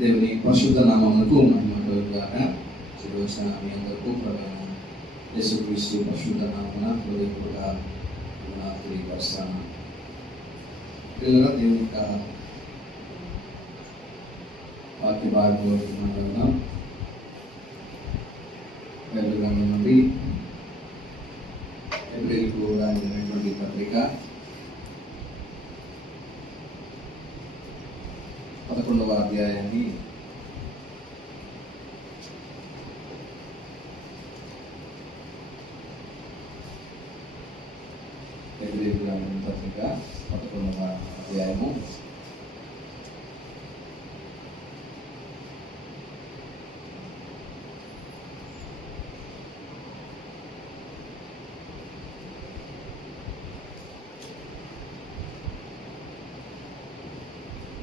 దేవుని పరిశుద్ధ నామమునకు మహిమ కలుగుగాక. చూసిన మీ అందరికీ ప్రభువైన యేసుక్రీస్తు పరిశుద్ధ నామమున హృదయపూర్వక వందనాలు తెలియపరుస్తాను. పిల్లల దేవుని యొక్క వాక్య భాగంలో మాట్లాడదాం. బైబిల్ గ్రంథం నుండి ఏప్రిల్కు రాసినటువంటి పత్రిక 11వ అధ్యాయాన్ని ఏప్రిల్ గ్రంథం పత్రిక 11వ అధ్యాయము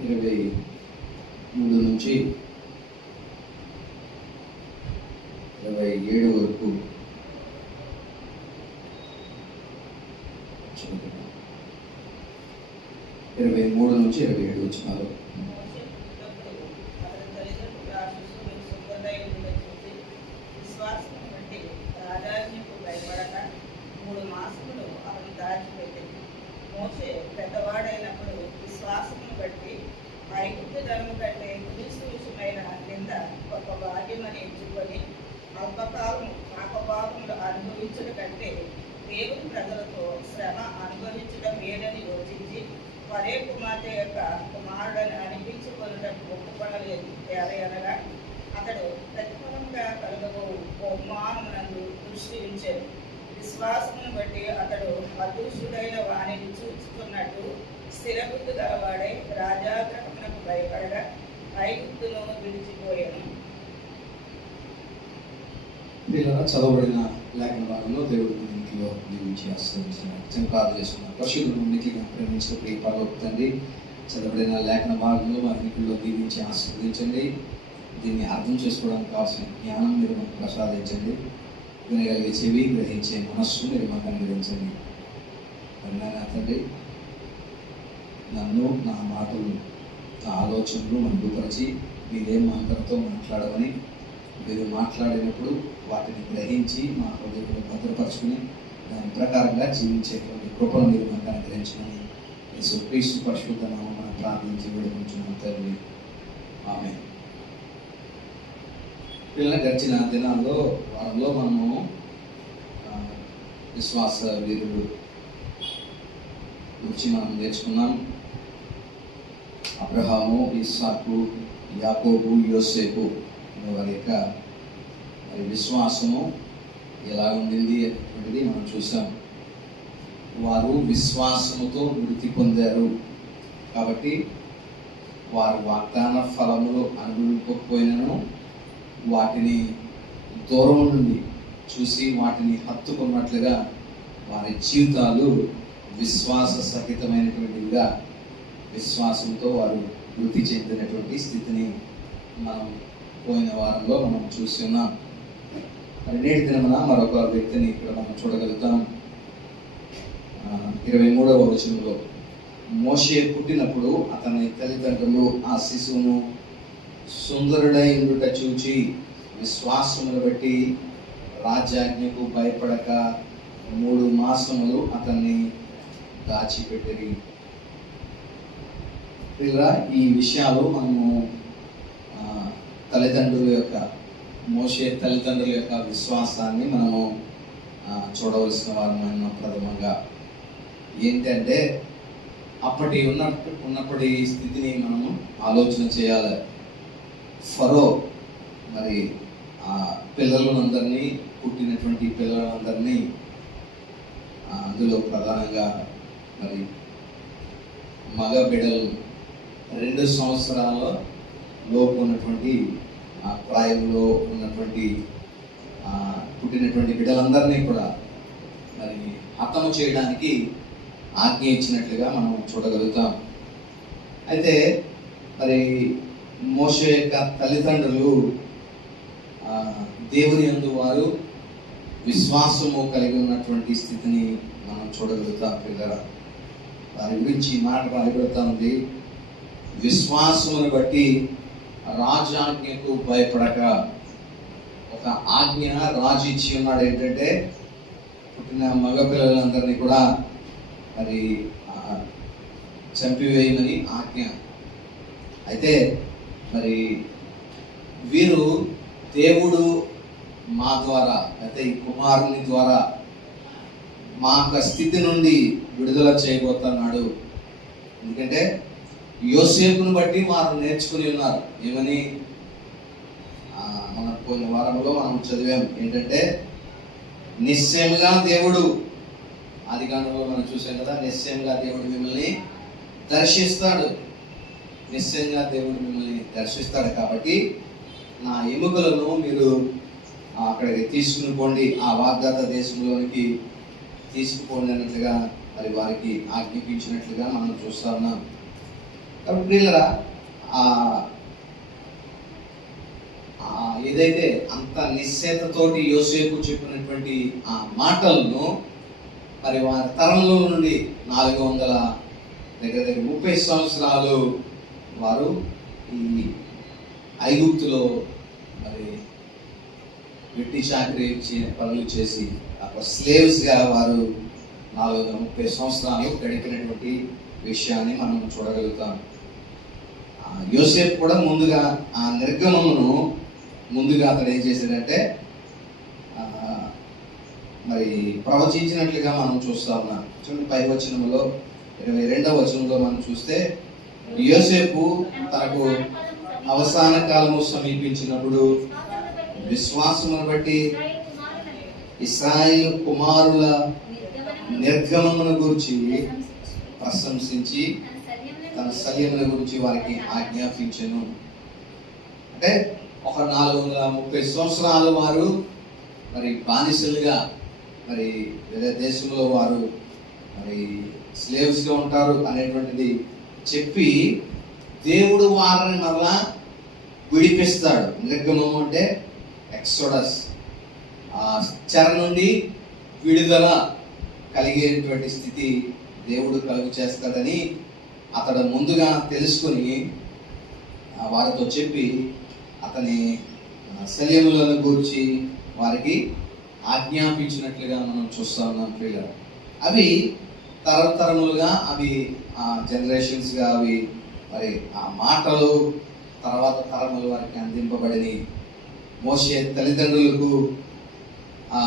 23 నుంచి 27 వరకు చదువుకుందాం. 23 నుంచి 27 వచ్చినారు. మోషే పెద్దవాడైనప్పుడు విశ్వాసమును బట్టి ఐగుప్తు ధనము కంటే క్రీస్తు విషయమైన నింద గొప్ప భాగ్యమని ఎంచుకొని అల్పకాలము పాపభాగములు అనుభవించడం కంటే దేవుని ప్రజలతో శ్రమ అనుభవించడం మేలని యోచించి వరే కుమార్తె యొక్క కుమారుడని అనిపించుకొనుటకు ఒప్పుకొనలేదు. అనగా అతడు ప్రతిఫలంగా కలుగబో బహుమానమునందు దృష్టి ఉంచాడు. విశ్వాసమును బట్టి అతడు అదృష్టుడైన వాణిని చూచుకున్నట్టు స్థిరబుద్ధి గలవాడై రాజాగ్రహమునకు భయపడగా ఐగుప్తును విడిచిపోయాను. చదవబడిన లేఖన భాగంలో దేవుడు ఇంట్లో దీవించి ఆశ్రయించిన ప్రార్థన చేసుకున్నాం. పశువులను మిగిలిన ప్రేమించిన ప్రియ పరలోక తండ్రి, చదవబడిన లేఖన భాగంలో మా ఇంట్లో దీవించి ఆశీర్వదించండి. దీన్ని అర్థం చేసుకోవడానికి కావాల్సిన జ్ఞానం మీరు మాకు ప్రసాదించండి. వినగలిగే చెవి, గ్రహించే మనస్సు మీరు మాకు అనుగ్రహించండి. తండ్రి, నన్ను, నా మాటలు, నా ఆలోచనలు మరుగుపరిచి మీరేం అందరితో మాట్లాడమని, మీరు మాట్లాడినప్పుడు వాటిని గ్రహించి మా హృదయంలో భద్రపరచుకుని దాని ప్రకారంగా జీవించేటువంటి కృపను మీరు మాకు అనుగ్రహించమని యేసుక్రీస్తు పరిశుద్ధ నామమున ప్రార్థించి వేడుకుంటున్నాం తండ్రి. ఆమేన్. పిల్లల గడిచిన దినాల్లో వారంలో మనము విశ్వాస వీరుడు గురించి మనం నేర్చుకున్నాం. అబ్రహాము, ఇస్సాకు, యాకోబు, యోసేపు వారి యొక్క విశ్వాసము ఎలా ఉండింది అనేటువంటిది మనం చూసాం. వారు విశ్వాసముతో మృతి పొందారు కాబట్టి వారు వాగ్దాన ఫలములు అనుభవించకపోయినను వాటిని దూరం నుండి చూసి వాటిని హత్తుకున్నట్లుగా వారి జీవితాలు విశ్వాస సహితమైనటువంటివిగా, విశ్వాసంతో వారు వృద్ధి చెందినటువంటి స్థితిని మనం పోయిన వారంలో మనం చూస్తున్నాం. మరి నేటి దినమున మరొక వ్యక్తిని ఇక్కడ మనం చూడగలుగుతాం. 23వ వచనంలో, మోషే పుట్టినప్పుడు అతని తల్లిదండ్రులు ఆ శిశువును సుందరుడై ఉండుట చూచి విశ్వాసమును బట్టి రాజ్యాజ్ఞకు భయపడక 3 మాసములు అతన్ని దాచిపెట్టిరి. ఇలా ఈ విషయాలు మనము తల్లిదండ్రుల యొక్క, మోషే తల్లిదండ్రుల యొక్క విశ్వాసాన్ని మనము చూడవలసిన వారమైన ప్రథమంగా ఏంటంటే అప్పటి ఉన్నప్పటి స్థితిని మనము ఆలోచన చేయాలి. ఫరో మరి ఆ పిల్లలందరినీ, పుట్టినటువంటి పిల్లలందరినీ, అందులో ప్రధానంగా మరి మగ బిడ్డలు 2 సంవత్సరాల లోపు ఉన్నటువంటి ఆ ప్రాయంలో ఉన్నటువంటి పుట్టినటువంటి బిడ్డలందరినీ కూడా మరి హతము చేయడానికి ఆజ్ఞ ఇచ్చినట్లుగా మనం చూడగలుగుతాం. అయితే మరి మోషే యొక్క తల్లిదండ్రులు దేవుని యందు వారు విశ్వాసము కలిగి ఉన్నటువంటి స్థితిని మనం చూడగలుగుతాం. పిల్లల వారి గురించి మాట రాయబడతా ఉంది, విశ్వాసమును బట్టి రాజాజ్ఞకు భయపడక. ఒక ఆజ్ఞ రాజు ఇచ్చి ఉన్నాడు, ఏంటంటే పుట్టిన మగ పిల్లలందరినీ కూడా మరి చంపివేయమని ఆజ్ఞ. అయితే మరి వీరు దేవుడు మా ద్వారా అయితే ఈ కుమారుని ద్వారా మా యొక్క స్థితి నుండి విడుదల చేయబోతున్నాడు. ఎందుకంటే యోసేపును బట్టి వారు నేర్చుకుని ఉన్నారు. ఏమని మన కొన్ని వారంలో మనం చదివాం, ఏంటంటే నిశ్చయంగా దేవుడు, ఆదికాండంలో మనం చూసాం కదా, నిశ్చయంగా దేవుడు మిమ్మల్ని దర్శిస్తాడు. నిశ్చయంగా దేవుడు మిమ్మల్ని దర్శిస్తాడు కాబట్టి నా ఎముకలను మీరు అక్కడికి తీసుకుని పోండి, ఆ వాగ్దాత దేశంలోనికి తీసుకుపోండి అన్నట్లుగా మరి వారికి ఆజ్ఞాపించినట్లుగా మనం చూస్తా ఉన్నాం. కాబట్టి ప్రియులారా, ఏదైతే అంత నిశ్చయతతోటి యోసేపు చెప్పినటువంటి ఆ మాటలను మరి వారి తరంలో నుండి 400 దగ్గర 30 సంవత్సరాలు వారు ఈ ఐగుప్తులో మరి వెట్టి చాకరీ పనులు చేసి స్లేవ్స్గా వారు 430 సంవత్సరాలు గడిపినటువంటి విషయాన్ని మనం చూడగలుగుతాం. యోసేపు కూడా ముందుగా ఆ నిర్గమమును ముందుగా అతడు ఏం చేశాడంటే మరి ప్రవచించినట్లుగా మనం చూస్తా ఉన్నాం. చూడండి, 5వ వచనంలో 22వ వచనంలో మనం చూస్తే, యోసేపు తనకు అవసాన కాలము సమీపించినప్పుడు విశ్వాసమును బట్టి ఇశ్రాయేలు కుమారుల నిర్గమమును గురించి ప్రశంసించి తన శల్యముల గురించి వారికి ఆజ్ఞాపించెను. అంటే ఒక 430 సంవత్సరాలు వారు మరి బానిసలుగా మరి వేరే దేశంలో వారు మరి స్లేవ్స్గా ఉంటారు అనేటువంటిది చెప్పి దేవుడు వారిని మరలా విడిపిస్తాడు. నిర్గమం అంటే ఎక్సోడస్, ఆ చెర నుండి విడుదల కలిగేటువంటి స్థితి దేవుడు కలుగు చేస్తాడని అతడు ముందుగా తెలుసుకుని వారితో చెప్పి అతని శల్యములను గూర్చి వారికి ఆజ్ఞాపించినట్లుగా మనం చూస్తా ఉన్నాం ప్రియులారా. అవి తరతరములుగా అవి జనరేషన్స్గా అవి మరి ఆ మాటలు తర్వాత తరముల వారికి అందింపబడినవి. మోషే తల్లిదండ్రులకు ఆ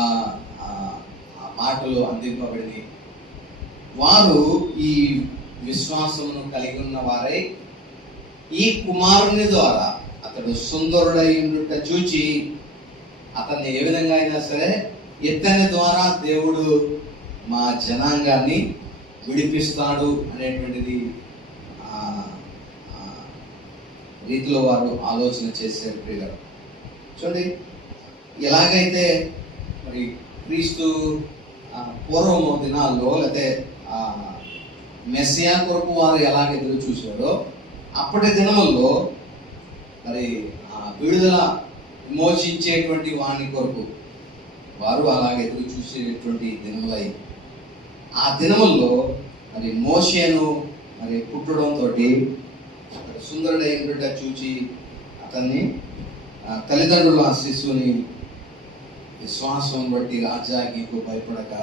మాటలు అందింపబడినవి. వారు ఈ విశ్వాసమును కలిగి ఉన్న వారై ఈ కుమారుని ద్వారా అతడు సుందరుడై ఉండుట చూచి అతన్ని ఏ విధంగా అయినా సరే ఇతని ద్వారా దేవుడు మా జనాంగాన్ని విడిపిస్తాడు అనేటువంటిది రీతిలో వారు ఆలోచన చేశారు ప్రియులారా. చూడండి, ఎలాగైతే మరి క్రీస్తు పూర్వము దినాల్లో లేకపోతే మెస్సియా కొరకు వారు ఎలాగ ఎదురు చూశారో అప్పటి దినముల్లో మరి విడుదల విమోచించేటువంటి వాని కొరకు వారు అలాగే ఎదురు చూసేటువంటి దినములై ఆ దినముల్లో మరి మోషేను మరి పుట్టడంతో సుందరుడై ఉండుట చూచి అతన్ని తల్లిదండ్రులు ఆ శిశువుని విశ్వాసం బట్టి రాజాజ్ఞకు భయపడక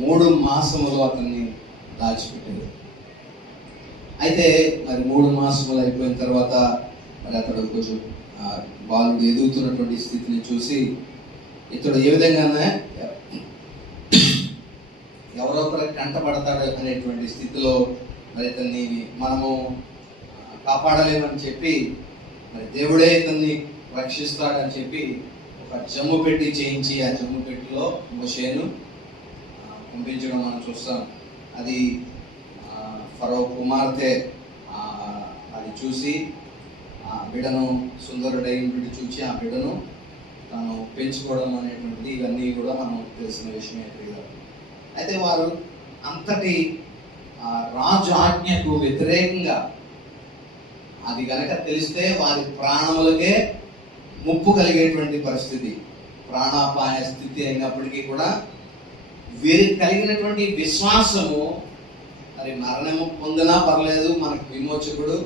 3 మాసములు అతన్ని దాచిపెట్టారు. అయితే మరి 3 మాసములు అయిపోయిన తర్వాత మరి అతడు కొంచెం బాలుడు ఎదుగుతున్నటువంటి స్థితిని చూసి ఇతడు ఏ విధంగానే ఎవరొకరు కంటపడతాడు అనేటువంటి స్థితిలో మరి ఇతన్ని మనము కాపాడలేమని చెప్పి మరి దేవుడే ఇతన్ని రక్షిస్తాడని చెప్పి ఒక జమ్ము పెట్టి చేయించి ఆ జమ్ము పెట్టిలో మోషేను పంపించడం మనం చూస్తాం. అది ఫరో కుమార్తె అది చూసి ఆ బిడ్డను సుందరుడై బిడ్డ చూసి ఆ బిడ్డను తాను పెంచుకోవడం అనేటువంటిది ఇవన్నీ కూడా మనం తెలిసిన విషయమే. అయితే వారు అంతటి రాజు ఆజ్ఞకు వ్యతిరేకంగా అది కనుక తెలిస్తే వారి ప్రాణములకే ముప్పు కలిగేటువంటి పరిస్థితి, ప్రాణాపాయ స్థితి అయినప్పటికీ కూడా వీరికి కలిగినటువంటి విశ్వాసము మరి మరణము పొందినా పర్లేదు, మనకు విమోచకుడు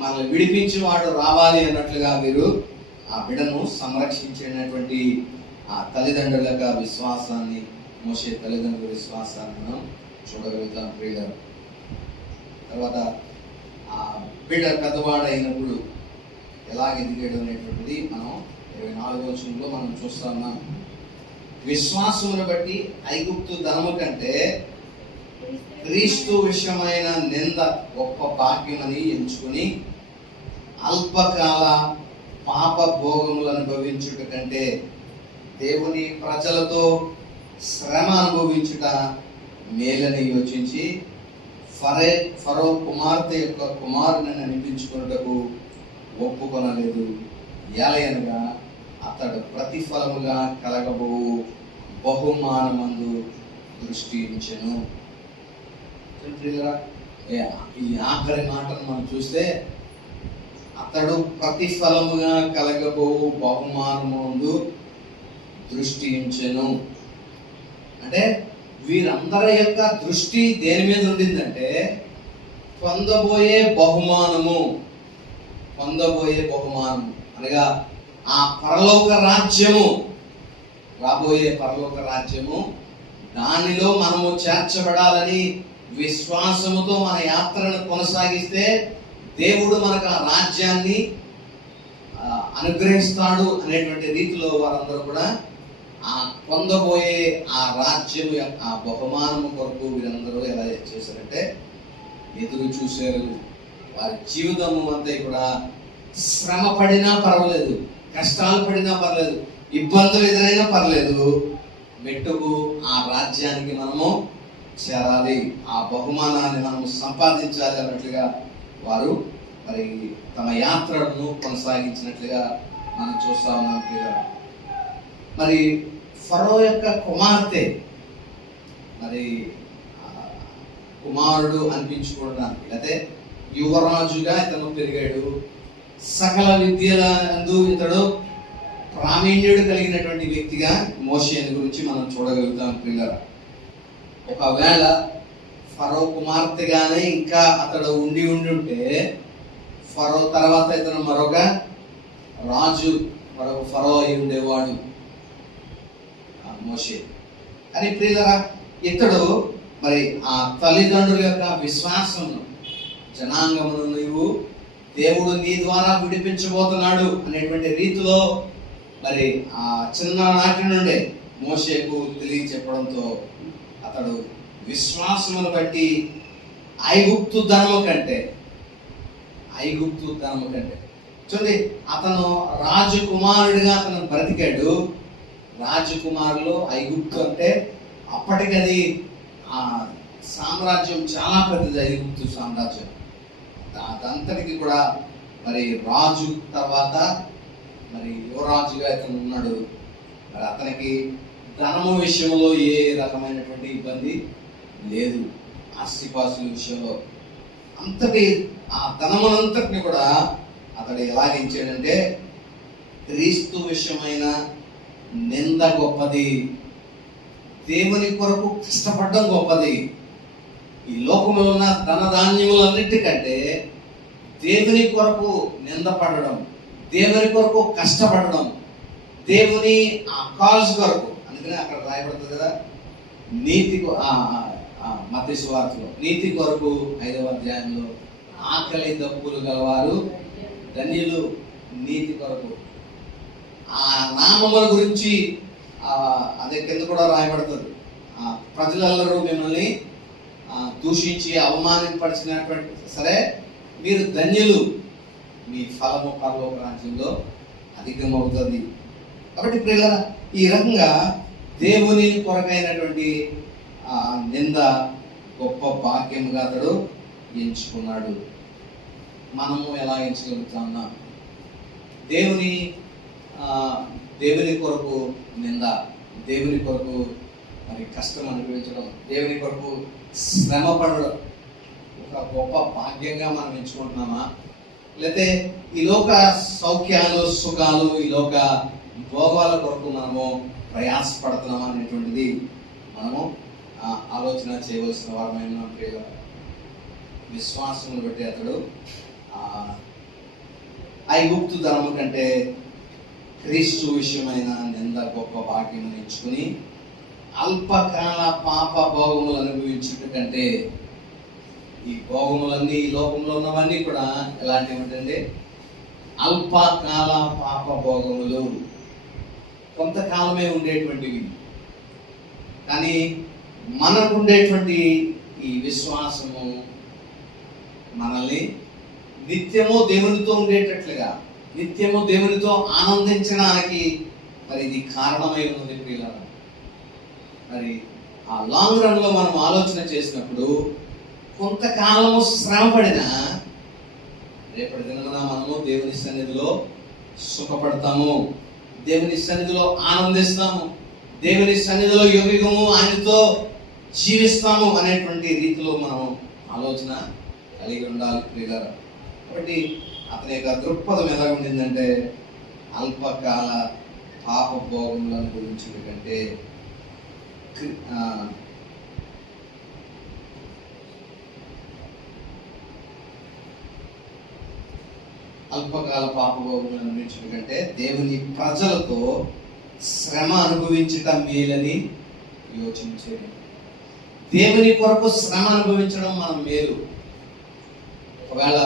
మనల్ని విడిపించి వాడు రావాలి అన్నట్లుగా మీరు ఆ బిడ్డను సంరక్షించినటువంటి ఆ తల్లిదండ్రుల యొక్క విశ్వాసాన్ని, మోషే తల్లిదండ్రుల విశ్వాసాన్ని మనం చూడగలుగుతాం ప్రియులారా. తర్వాత ఆ బిడ్డ పెద్దవాడైనప్పుడు ఎలాగ ఎదిగాడు అనేటువంటిది మనం 24వ వచనంలో మనం చూస్తా ఉన్నాం. విశ్వాసమును బట్టి ఐగుప్తు ధనము కంటే క్రీస్తు విషయమైన నింద గొప్ప భాగ్యమని ఎంచుకుని అల్పకాల పాప భోగములు అనుభవించుట కంటే దేవుని ప్రజలతో శ్రమ అనుభవించుట మేలని యోచించి ఫరో కుమార్తె యొక్క కుమారుని అనిపించుకున్నటకు ఒప్పుకొనలేదు. ఏలయనగా అతడు ప్రతిఫలముగా కలగబో బహుమానమందు దృష్టి ఉంచెను. ఈ ఆఖరి మాటను మనం చూస్తే, అతడు ప్రతిఫలముగా కలగబో బహుమానమందు దృష్టి ఉంచెను అంటే వీరందరి యొక్క దృష్టి దేని మీద ఉండిందంటే పొందబోయే బహుమానము అనగా ఆ పరలోక రాజ్యము, రాబోయే పరలోక రాజ్యము, దానిలో మనము చేర్చబడాలని విశ్వాసముతో మన యాత్రను కొనసాగిస్తే దేవుడు మనకు ఆ రాజ్యాన్ని అనుగ్రహిస్తాడు అనేటువంటి రీతిలో వారందరూ కూడా ఆ పొందబోయే ఆ రాజ్యము ఆ బహుమానము కొరకు వీరందరూ ఎలా చేశారంటే ఎదురు చూశారు. వారి జీవితము అంతా కూడా శ్రమ పడినా పర్వాలేదు, కష్టాలు పడినా పర్లేదు, ఇబ్బందులు ఎదురైనా పర్లేదు, మెట్టుకు ఆ రాజ్యానికి మనము చేరాలి, ఆ బహుమానాన్ని మనము సంపాదించాలి అన్నట్లుగా వారు మరి తమ యాత్రను కొనసాగించినట్లుగా మనం చూస్తా ఉన్నాం. మరి ఫరో యొక్క కుమార్తె మరి కుమారుడు అనిపించుకోవడానికి, అయితే యువరాజుగా ఇతను పెరిగాడు. సకల విద్యలందు ఇతడు ప్రావీణ్యుడు కలిగినటువంటి వ్యక్తిగా మోషేని గురించి మనం చూడగలుగుతాం పిల్లల. ఒకవేళ ఫరో కుమార్తెగానే ఇంకా అతడు ఉండి ఉంటే ఫరో తర్వాత ఇతను మరొక రాజు, మరొక ఫరో అయి ఉండేవాడు మోషే. అని ప్రియులరా, ఇతడు మరి ఆ తల్లిదండ్రుల యొక్క విశ్వాసం, జనాంగమును నీవు దేవుడు నీ ద్వారా విడిపించబోతున్నాడు అనేటువంటి రీతిలో మరి ఆ చిన్ననాటి నుండే మోషేకు తెలియచెప్పడంతో అతడు విశ్వాసమును బట్టి ఐగుప్తు ధనము కంటే చూడండి, అతను రాజకుమారుడిగా అతను బ్రతికాడు. రాజకుమారులు ఐగుప్తు అంటే అప్పటికది ఆ సామ్రాజ్యం చాలా పెద్దది, ఐగుప్తు సామ్రాజ్యం. అదంతటికి కూడా మరి రాజు తర్వాత మరి యువరాజుగా అతను ఉన్నాడు. మరి అతనికి ధనము విషయంలో ఏ రకమైనటువంటి ఇబ్బంది లేదు. ఆస్తిపాస్తుల విషయంలో అంతటి ఆ ధనమునంతటిని కూడా అతడు ఎలాగించాడంటే క్రీస్తు విషయమైన నింద గొప్పది, దేవుని కొరకు కష్టపడడం గొప్పది. ఈ లోకంలో ఉన్న ధనధాన్యములన్నిటికంటే దేవుని కొరకు నిందపడడం, దేవుని కొరకు కష్టపడడం, దేవుని ఆ కాల్స్ కొరకు, అందుకని అక్కడ రాయబడుతుంది కదా నీతి, మత్తయి సువార్తలో నీతి కొరకు 5వ అధ్యాయంలో ఆకలి దప్పులు గలవారు ధన్యులు, నీతి కొరకు. ఆ నామముల గురించి అదే కింద కూడా రాయబడుతుంది. ప్రజలందరూ మిమ్మల్ని దూషించి అవమానపరిచినటువంటి సరే మీరు ధన్యులు, మీ ఫలము పరలోక రాజ్యంలో అధికమవుతుంది. కాబట్టి ప్రియులారా, ఈ రకంగా దేవుని కొరకైనటువంటి నింద గొప్ప భాగ్యముగా అతడు ఎంచుకున్నాడు. మనము ఎలా ఎంచగలుగుతామన్నా దేవుని కొరకు నింద, దేవుని కొరకు మరి కష్టం అనుభవించడం, దేవుని కొరకు శ్రమ పడడం ఒక గొప్ప భాగ్యంగా మనం ఎంచుకుంటున్నామా, లేకపోతే ఈ లోక సౌఖ్యాలు సుఖాలు ఈ లోక భోగాల కొరకు మనము ప్రయాసపడుతున్నామా అనేటువంటిది మనము ఆలోచన చేయవలసిన వారమైన విశ్వాసమును బట్టి అతడు ఆ ఐగుప్తు ధనము కంటే క్రీస్తు విషయమైన నింద గొప్ప భాగ్యం ఎంచుకుని అల్పకాల పాప భోగములు అనుభవించుట కంటే, ఈ భోగములన్నీ ఈ లోకంలో ఉన్నవన్నీ కూడా ఎలాంటివి అంటే అల్పకాల పాప భోగములు, కొంతకాలమే ఉండేటువంటివి. కానీ మనకు ఉండేటువంటి ఈ విశ్వాసము మనల్ని నిత్యము దేవునితో ఉండేటట్లుగా, నిత్యము దేవునితో ఆనందించడానికి మరి ఇది కారణమై ఉన్నది ప్రియులారా. మరి ఆ లాంగ్ రన్ లో మనం ఆలోచన చేసినప్పుడు కొంతకాలము శ్రమ పడినా రేపటి దినమున మనము దేవుని సన్నిధిలో సుఖపడతాము, దేవుని సన్నిధిలో ఆనందిస్తాము, దేవుని సన్నిధిలో యుగము ఆయనతో జీవిస్తాము అనేటువంటి రీతిలో మనం ఆలోచన కలిగి ఉండాలి ప్రియులారా. కాబట్టి అతని యొక్క దృక్పథం ఎలా ఉండిందంటే అల్పకాల పాప భోగములు అనుభవించుట కంటే అల్పకాల పాప భోగములు అనుభవించుట కంటే దేవుని ప్రజలతో శ్రమ అనుభవించుట మేలని యోచించేది. దేవుని కొరకు శ్రమ అనుభవించడం మనం మేలు. ఒకవేళ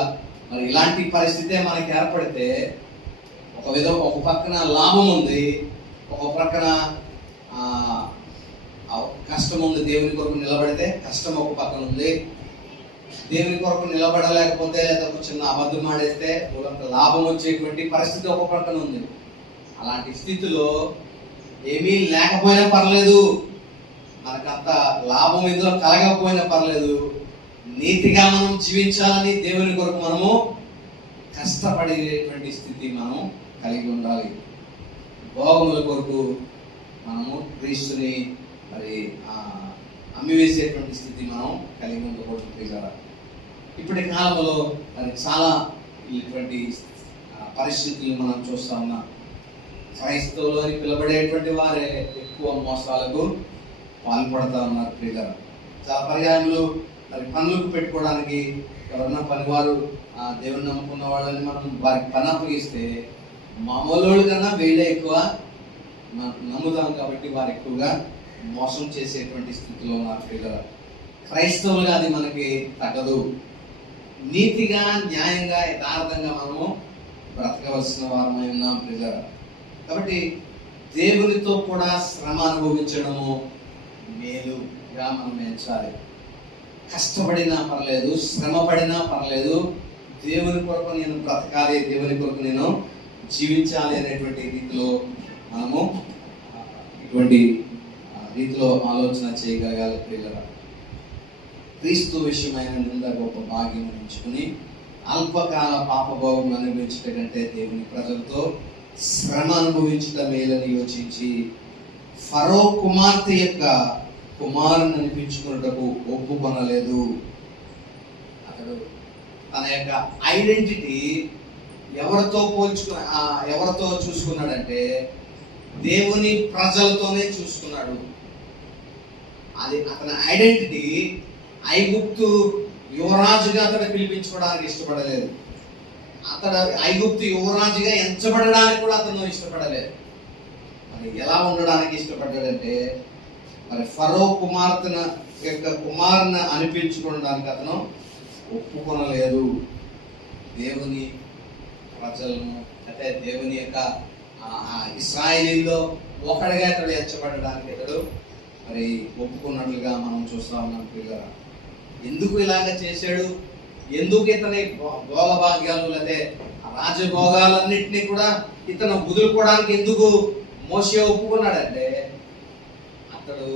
మరి ఇలాంటి పరిస్థితే మనకి ఏర్పడితే ఒక పక్కన లాభం ఉంది, ఒక పక్కన కష్టం ఉంది. దేవుని కొరకు నిలబడితే కష్టం ఒక పక్కన ఉంది, దేవుని కొరకు నిలబడలేకపోతే లేదా ఒక చిన్న అబద్ధం ఆడేస్తే కొంత లాభం వచ్చేటువంటి పరిస్థితి ఒక పక్కన ఉంది. అలాంటి స్థితిలో ఏమీ లేకపోయినా పర్లేదు, మనకంత లాభం ఇందులో కలగకపోయినా పర్లేదు, నీతిగా మనం జీవించాలని దేవుని కొరకు మనము కష్టపడేటువంటి స్థితి మనం కలిగి ఉండాలి. భోగముల కొరకు మనము క్రీస్తుని మరి అమ్మివేసేటువంటి స్థితి మనం కలిగి ఉండకూడదు కదా. ఇప్పటి కాలంలో మరి చాలా ఇటువంటి పరిస్థితులు మనం చూస్తా ఉన్నాం. క్రైస్తవులు అని పిలబడేటువంటి వారే ఎక్కువ మోసాలకు పాల్పడతా ఉన్నారు ప్రియులారా. చాలా పర్యాయములు మరి పనులకు పెట్టుకోవడానికి ఎవరన్నా పనివారు దేవుని నమ్ముకున్న వాళ్ళని మనం వారికి పని అప్పగిస్తే మామూలు కన్నా వీళ్ళే ఎక్కువ నమ్ముతాం కాబట్టి వారు ఎక్కువగా మోసం చేసేటువంటి స్థితిలో ఉన్నారు ప్రియులారా. క్రైస్తవులుగా అది మనకి తగ్గదు. నీతిగా న్యాయంగా యథార్థంగా మనము బ్రతకవలసిన వారమై ఉన్నాం ప్రియులారా. కాబట్టి దేవునితో కూడా శ్రమ అనుభవించడము మేలుగా మనం ఎంచాలి. కష్టపడినా పర్లేదు, శ్రమ పడినా పర్లేదు, దేవుని కొరకు నేను బ్రతకాలి, దేవుని కొరకు నేను జీవించాలి అనేటువంటి రీతిలో మనము ఇటువంటి రీతిలో ఆలోచన చేయగలగాలి ప్రియులారా. క్రీస్తు విషయమైన నింద గొప్ప భాగ్యం ఎంచుకుని అల్పకాల పాపభోగం అనుభవించట కంటే దేవుని ప్రజలతో శ్రమ అనుభవించట మేలని యోచించి ఫరో కుమార్తె యొక్క కుమారుని అనిపించుకున్నటకు ఒప్పుకొనలేదు. అతడు తన యొక్క ఐడెంటిటీ ఎవరితో చూసుకున్నాడంటే దేవుని ప్రజలతోనే చూసుకున్నాడు. అది అతని ఐడెంటిటీ ఐగుప్తు యువరాజుగా అతడు పిలిపించుకోవడానికి ఇష్టపడలేదు. అతడు ఐగుప్తు యువరాజుగా ఎంచబడడానికి కూడా అతను ఇష్టపడలేదు. మరి ఎలా ఉండడానికి ఇష్టపడ్డాడంటే మరి ఫరో కుమార్తెన యొక్క కుమారుని అనిపించుకోవడానికి అతను ఒప్పుకొనలేదు. దేవుని ప్రజలను అంటే దేవుని యొక్క ఇశ్రాయేలీల్లో ఒకడిగా అతడు ఎంచబడడానికి అతడు మరి ఒప్పుకున్నట్లుగా మనం చూస్తా ఉన్నాం పిల్లరా. ఎందుకు ఇలాగ చేశాడు? ఎందుకు ఇతని భోగభాగ్యాలు లేదా రాజభోగాలన్నింటినీ కూడా ఇతను వదులుకోవడానికి ఎందుకు మోషే ఒప్పుకున్నాడంటే అతడు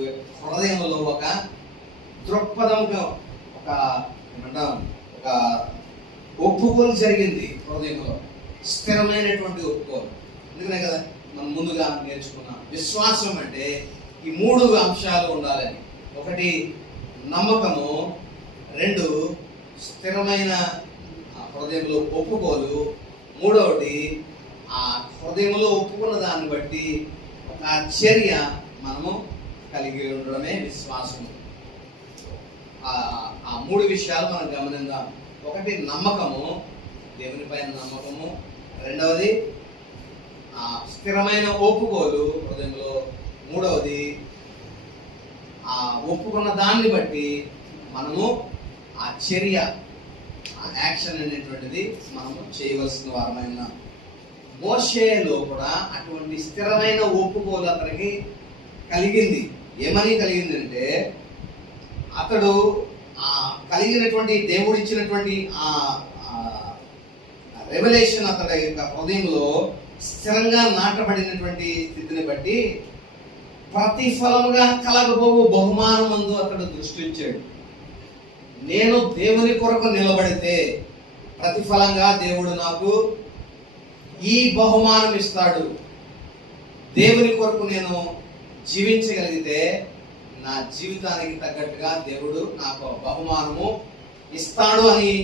హృదయంలో ఒక దృక్పథంగా ఒక ఒప్పుకోలు జరిగింది. హృదయంలో స్థిరమైనటువంటి ఒప్పుకోలు. అందుకనే కదా మనం ముందుగా నేర్చుకున్నాం విశ్వాసం అంటే ఈ 3 అంశాలు ఉండాలని. 1 నమ్మకము, 2 స్థిరమైన హృదయంలో ఒప్పుకోలు, 3వది ఆ హృదయంలో ఒప్పుకున్న దాన్ని బట్టి ఒక చర్య మనము కలిగి ఉండడమే విశ్వాసం. ఆ 3 విషయాలు మనం గమనిద్దాం. 1 నమ్మకము, దేవుని పైన నమ్మకము. రెండవది స్థిరమైన ఒప్పుకోలు హృదయంలో. మూడవది ఆ ఒప్పుకున్న దాన్ని బట్టి మనము ఆ చర్య, ఆ యాక్షన్ అనేటువంటిది మనము చేయవలసిన వారమైన. మోషేలో కూడా అటువంటి స్థిరమైన ఒప్పుకోలు అతనికి కలిగింది. ఏమని కలిగిందంటే, అతడు కలిగినటువంటి దేవుడు ఇచ్చినటువంటి ఆ రెవల్యూషన్ అతడి యొక్క హృదయంలో స్థిరంగా నాటబడినటువంటి స్థితిని బట్టి ప్రతిఫలముగా కలగబోవు బహుమానమందు అతడు దృష్టి ఉంచాడు. నేను దేవుని కొరకు నిలబడితే ప్రతిఫలంగా దేవుడు నాకు ఈ బహుమానం ఇస్తాడు. దేవుని కొరకు నేను జీవించగలిగితే నా జీవితానికి తగ్గట్టుగా దేవుడు నాకు బహుమానము ఇస్తాడు అని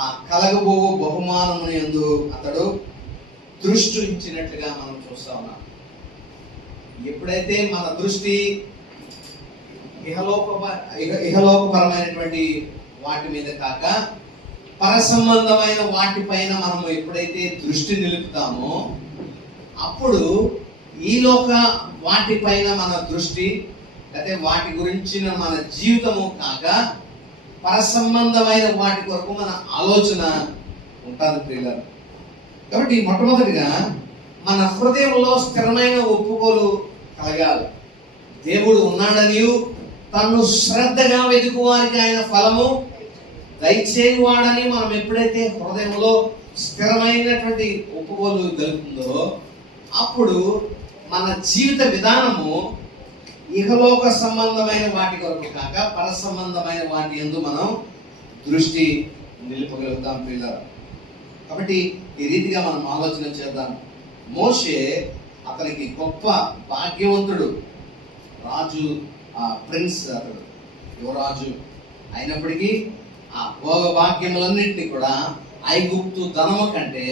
ఆ కలగబోవు బహుమానము యందు అతడు దృష్టి ఉంచినట్లుగా మనం చూస్తా ఉన్నాం. ఎప్పుడైతే మన దృష్టి ఇహలోకపరమైనటువంటి వాటి మీద కాక పరసంబంధమైన వాటిపైన మనము ఎప్పుడైతే దృష్టి నిలుపుతామో అప్పుడు ఈ లోక వాటిపైన మన దృష్టి, అయితే వాటి గురించిన మన జీవితము కాక పరసంబంధమైన వాటి కొరకు మన ఆలోచన ఉంటుంది ప్రియులారా. కాబట్టి మొట్టమొదటిగా మన హృదయంలో స్థిరమైన ఒప్పుకోలు కలగాలి. దేవుడు ఉన్నాడని, తను శ్రద్ధగా వెతుకు వారికి ఆయన ఫలము దయచేయువాడని మనం ఎప్పుడైతే హృదయంలో స్థిరమైనటువంటి ఒప్పుకోలు కలుగుతుందో అప్పుడు మన జీవిత విధానము ఇహలోక సంబంధమైన వాటి కొరకు కాక పర సంబంధమైన వాటి యందు మనం దృష్టి నిలుపగలుగుతాం పిల్లలు. కాబట్టి ఈ రీతిగా మనం ఆలోచన చేద్దాం. మోషే అతనికి గొప్ప భాగ్యవంతుడు, రాజు, ప్రిన్స్, అతడు యువరాజు అయినప్పటికీ ఆ భోగ భాగ్యములన్నింటినీ కూడా ఐగుప్తు ధనము కంటే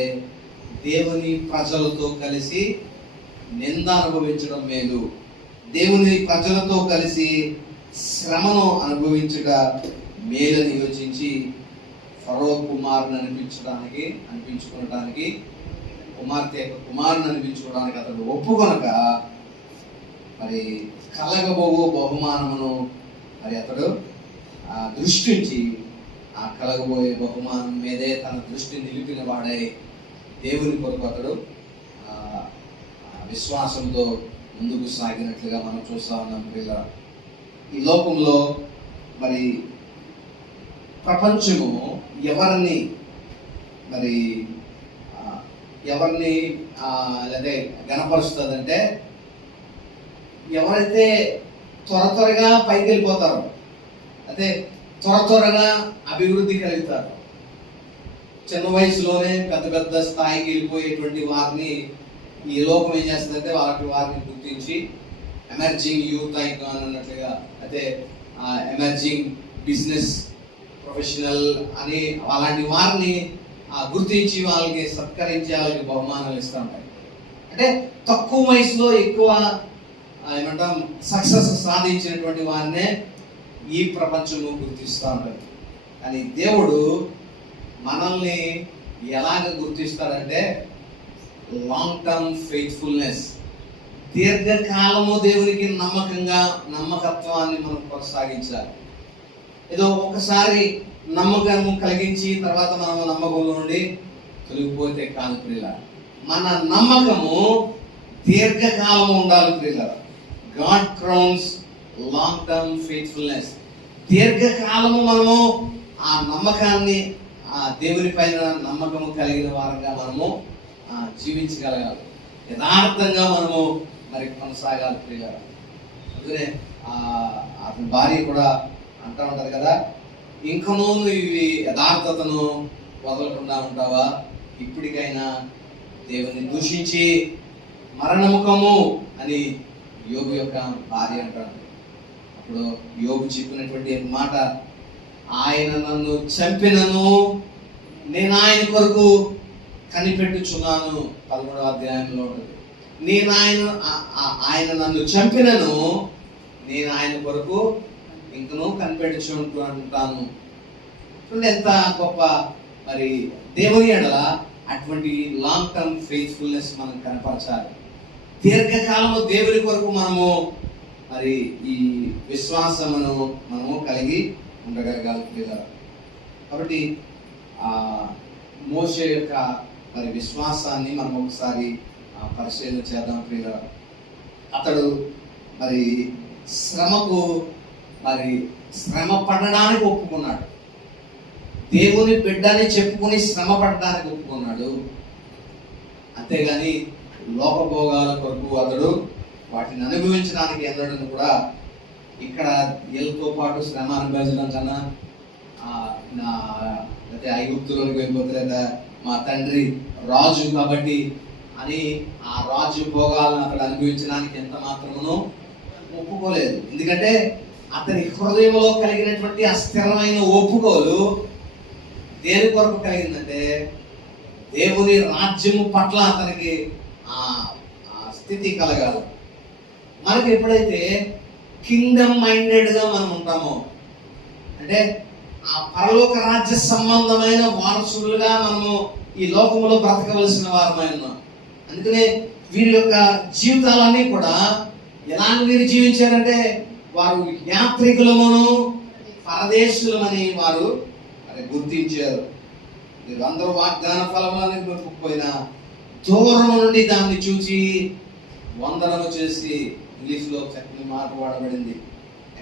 దేవుని ప్రజలతో కలిసి నింద అనుభవించడం మేలు, దేవుని ప్రజలతో కలిసి శ్రమను అనుభవించుట మేలని యోచించి ఫరో కుమారుని అనిపించుకోవడానికి కుమార్తె యొక్క కుమారుని అనిపించుకోవడానికి అతడు ఒప్పుకొనక మరి కలగబోవు బహుమానమును మరి అతడు దృష్టించి ఆ కలగబోయే బహుమానం మీదే తన దృష్టి నిలిపిన వాడై దేవుని కొరకు అతడు విశ్వాసంతో ముందుకు సాగినట్లుగా మనం చూస్తా ఉన్నాం పిల్లల. ఈ లోకంలో మరి ప్రపంచము ఎవరిని లేదా గణపరుస్తుందంటే, ఎవరైతే త్వరగా పైకి వెళ్ళిపోతారో, అయితే త్వరగా అభివృద్ధి కలుగుతారు, చిన్న వయసులోనే పెద్ద స్థాయికి వెళ్ళిపోయేటువంటి వారిని ఈ లోకం ఏం చేస్తుందంటే వారిని గుర్తించి ఎమర్జింగ్ యూత్ ఐకాన్ అన్నట్లుగా, అయితే ఎమర్జింగ్ బిజినెస్ ప్రొఫెషనల్ అని అలాంటి వారిని గుర్తించి వాళ్ళకి సత్కరించి వాళ్ళకి బహుమానాలు ఇస్తూ ఉంటాయి. అంటే తక్కువ వయసులో ఎక్కువ ఏమంటాం సక్సెస్ సాధించినటువంటి వారినే ఈ ప్రపంచము గుర్తిస్తూ ఉంటుంది. కానీ దేవుడు మనల్ని ఎలాగ గుర్తిస్తాడంటే లాంగ్ టర్మ్ ఫెయిత్ఫుల్నెస్, దీర్ఘకాలము దేవునికి నమ్మకత్వాన్ని మనం కొనసాగించాలి. ఏదో ఒకసారి నమ్మకము కలిగించి తర్వాత మనం నమ్మకంలో నుండి తొలగిపోతే కాదు ప్రియుల, మన నమ్మకము దీర్ఘకాలము ఉండాలి ప్రియుల. God crowns long term faithfulness. దీర్ఘకాలము మనము ఆ నమ్మకాన్ని, ఆ దేవుని పైన నమ్మకము కలిగిన వారంగా మనము జీవించగలగాలి. యథార్థంగా మనము మరి కొనసాగాలి ప్రియుల. అందుకనే అతని భార్య కూడా అంటూ ఉంటారు కదా, ఇంకనూ ఇవి యథార్థతను వదలకుండా ఉంటావా, ఇప్పటికైనా దేవుని దూషించి మరణముఖము అని యోబు యొక్క భార్య అంటాడు. అప్పుడు యోబు చెప్పినటువంటి మాట, ఆయన నన్ను చంపినను నేను ఆయన కొరకు కనిపెట్టుచున్నాను. 13వ అధ్యాయంలో ఉంటుంది. ఆయన నన్ను చంపినను నేను ఆయన కొరకు ఇంకనూ కనిపెట్టుచుంటాను. ఎంత గొప్ప మరి దేవుని ఎడల అటువంటి లాంగ్ టర్మ్ ఫెయిత్ఫుల్నెస్ మనం కనపరచాలి. దీర్ఘకాలము దేవుని కొరకు మనము మరి ఈ విశ్వాసమును మనము కలిగి ఉండగలగాలి ప్రియులారా. కాబట్టి ఆ మోషే యొక్క మరి విశ్వాసాన్ని మనం ఒకసారి పరిశీలన చేద్దాం ప్రియులారా. అతడు మరి శ్రమ పడడానికి ఒప్పుకున్నాడు. దేవుని బిడ్డని చెప్పుకుని శ్రమ పడడానికి ఒప్పుకున్నాడు. అంతేగాని లోకభోగాల కొరకు అతడు వాటిని అనుభవించడానికి ఎన్నడూ కూడా ఇక్కడ వీళ్ళతో పాటు శ్రమ అనుభవించడం కన్నా లేకపోతే ఐగుప్తులోకి వెళ్ళిపోతే లేదా మా తండ్రి రాజు కాబట్టి అని ఆ రాజు భోగాలను అక్కడ అనుభవించడానికి ఎంత మాత్రమునో ఒప్పుకోలేదు. ఎందుకంటే అతని హృదయంలో కలిగినటువంటి అస్థిరమైన ఒప్పుకోలు దేని కొరకు కలిగిందంటే దేవుని రాజ్యము పట్ల అతనికి ఆ స్థితి కలగాలి. మనకి ఎప్పుడైతే కింగ్డమ్ మైండెడ్గా మనం ఉంటామో, అంటే ఆ పరలోక రాజ్య సంబంధమైన వారసులుగా మనము ఈ లోకంలో బ్రతకవలసిన వారమై ఉన్నాం. అందుకనే వీరి యొక్క జీవితాలన్నీ కూడా ఎలాంటి వీరు జీవించారంటే వారు యాత్రికులమును పరదేశులమని వారు గుర్తించారు. వీరందరూ వాగ్దాన ఫలములని పోయినా దూరం నుండి దాన్ని చూసి వందనము చేసి, ఇంగ్లీష్లో చక్కని మాట వాడబడింది,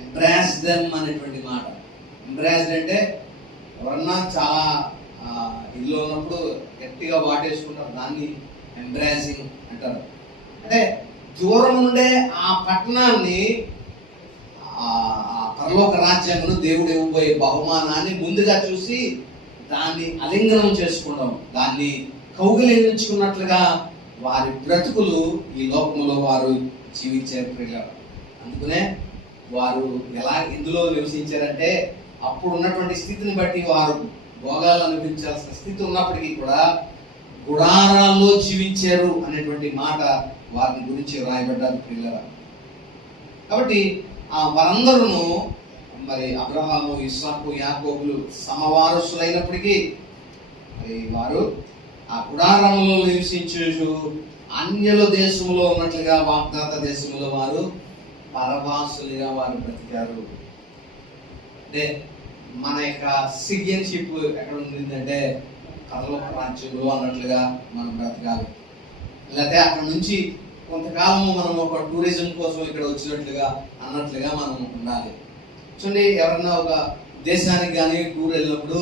ఎంబ్రాస్ దెమ్ అనేటువంటి మాట. ఎంబ్రాస్డ్ అంటే ఎవరన్నా చాలా ఇల్లు ఉన్నప్పుడు గట్టిగా వాటేసుకుంటారు, దాన్ని ఎంబ్రాసింగ్ అంటారు. అంటే దూరం నుండే ఆ పట్టణాన్ని, ఆ పరలోక రాజ్యమును దేవుడు ఇవ్వబోయే బహుమానాన్ని ముందుగా చూసి దాన్ని అలింగనం చేసుకోవడం, దాన్ని కౌగిలించుకున్నట్లుగా వారి బ్రతుకులు ఈ లోకములో వారు జీవించారు. అందుకనే వారు ఎందులో నివసించారంటే అప్పుడు ఉన్నటువంటి స్థితిని బట్టి వారు భోగాలు అనిపించాల్సిన స్థితి ఉన్నప్పటికీ కూడా గుడారాల్లో జీవించారు అనేటువంటి మాట వారిని గురించి రాయబడ్డారు పిల్లలు. కాబట్టి వారందరూ మరి అబ్రహాము, ఇస్సాకు, యాకోబులు సమవారసులైనప్పటికీ మరి వారు ఆ గుడారంలో నివసించు అన్యుల దేశంలో ఉన్నట్లుగా వాగ్దాత దేశంలో వారు పరవాసులుగా వారు బ్రతికారు. అంటే మన యొక్క సిటిజన్షిప్ ఎక్కడ ఉండిందంటే పరలోక రాజ్యంలో అన్నట్లుగా మనం బ్రతకాలి. లేకపోతే అక్కడ నుంచి కొంతకాలము మనం ఒక టూరిజం కోసం ఇక్కడ వచ్చినట్లుగా అన్నట్లుగా మనం ఉండాలి. చూడండి, ఎవరన్నా ఒక దేశానికి కానీ టూర్ వెళ్ళినప్పుడు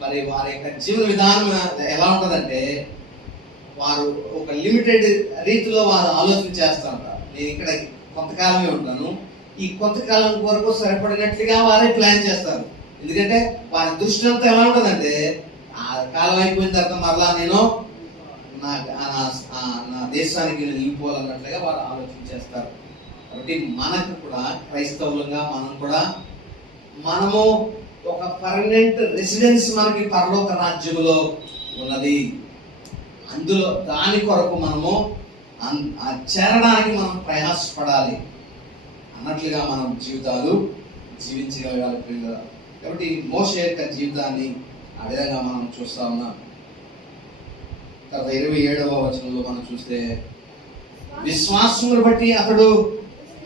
మరి వారి యొక్క జీవన విధానం ఎలా ఉంటుందంటే వారు ఒక లిమిటెడ్ రీతిలో వారు ఆలోచన చేస్తూ ఉంటారు. నేను ఇక్కడ కొంతకాలమే ఉంటాను, ఈ కొంతకాలం వరకు సరిపడినట్లుగా వారే ప్లాన్ చేస్తారు. ఎందుకంటే వారి దృష్టి అంతా ఎలా ఉంటుందంటే ఆ కాలం అయిపోయిన తర్వాత మరలా నేను నా దేశానికి వెళ్ళిపోవాలన్నట్లుగా వారు ఆలోచన చేస్తారు. కాబట్టి మనకు కూడా క్రైస్తవులుగా మనము ఒక పర్మనెంట్ రెసిడెన్స్ మనకి పరలోక రాజ్యములో ఉన్నది. అందులో దాని కొరకు మనము చేరడానికి మనం ప్రయాసపడాలి అన్నట్లుగా మనం జీవితాలు జీవించగలగాలి ప్రియులారా. కాబట్టి మోషే యొక్క జీవితాన్ని ఆ విధంగా మనం చూస్తా ఉన్నాం. తర్వాత 27వ వచనంలో మనం చూస్తే, విశ్వాసమును బట్టి అతడు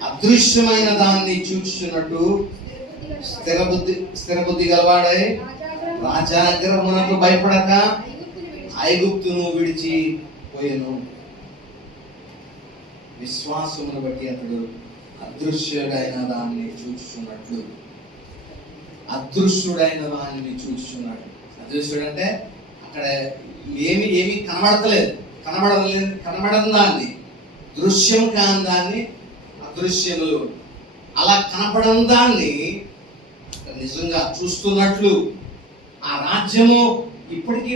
అదృశ్యమైన దాన్ని చూచుచున్నట్టు స్థిరబుద్ధి గలవాడై రాజాగ్రహమునకు భయపడక ఐగుప్తును విడిచిపోయెను. విశ్వాసమును బట్టి అతడు అదృశ్యుడైన దాన్ని చూచుచున్నట్లు, అదృశ్యుడైన దానిని చూచుచున్నాడు. అదృశ్యుడు అంటే అక్కడ ఏమి కనబడని దాన్ని, దృశ్యం కాని దాన్ని అదృశ్యములు, అలా కనపడని దాన్ని నిజంగా చూస్తున్నట్లు. ఆ రాజ్యము ఇప్పటికీ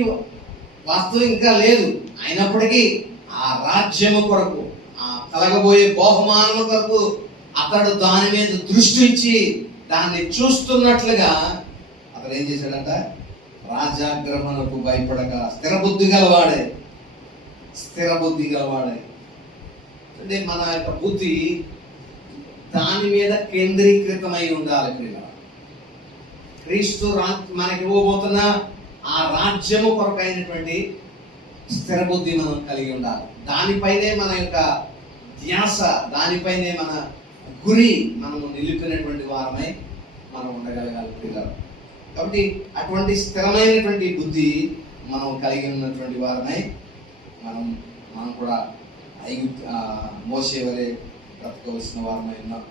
వాస్తవం ఇంకా లేదు, అయినప్పటికీ ఆ రాజ్యము కొరకు, ఆ కలగబోయే బహుమానము కొరకు అతడు దాని మీద దృష్టించి దాన్ని చూస్తున్నట్లుగా అతడు ఏం చేశాడంట, రాజాగ్రహమునకు భయపడక స్థిరబుద్ధి గలవాడే. అంటే మన యొక్క బుద్ధి దాని మీద కేంద్రీకృతమై ఉండాలి. క్రీస్తు మనకి ఇవ్వబోతున్న ఆ రాజ్యము కొరకైనటువంటి స్థిర బుద్ధి మనం కలిగి ఉండాలి. దానిపైనే మన యొక్క ధ్యాస, దానిపైనే మన గురి మనము నిలిపినటువంటి వారమై మనం ఉండగలగాలి పిల్లలు. కాబట్టి అటువంటి స్థిరమైనటువంటి బుద్ధి మనం కలిగి ఉన్నటువంటి వారమై మనం కూడా మోసే వలె బ్రతకవలసిన వారమై ఉన్నాం.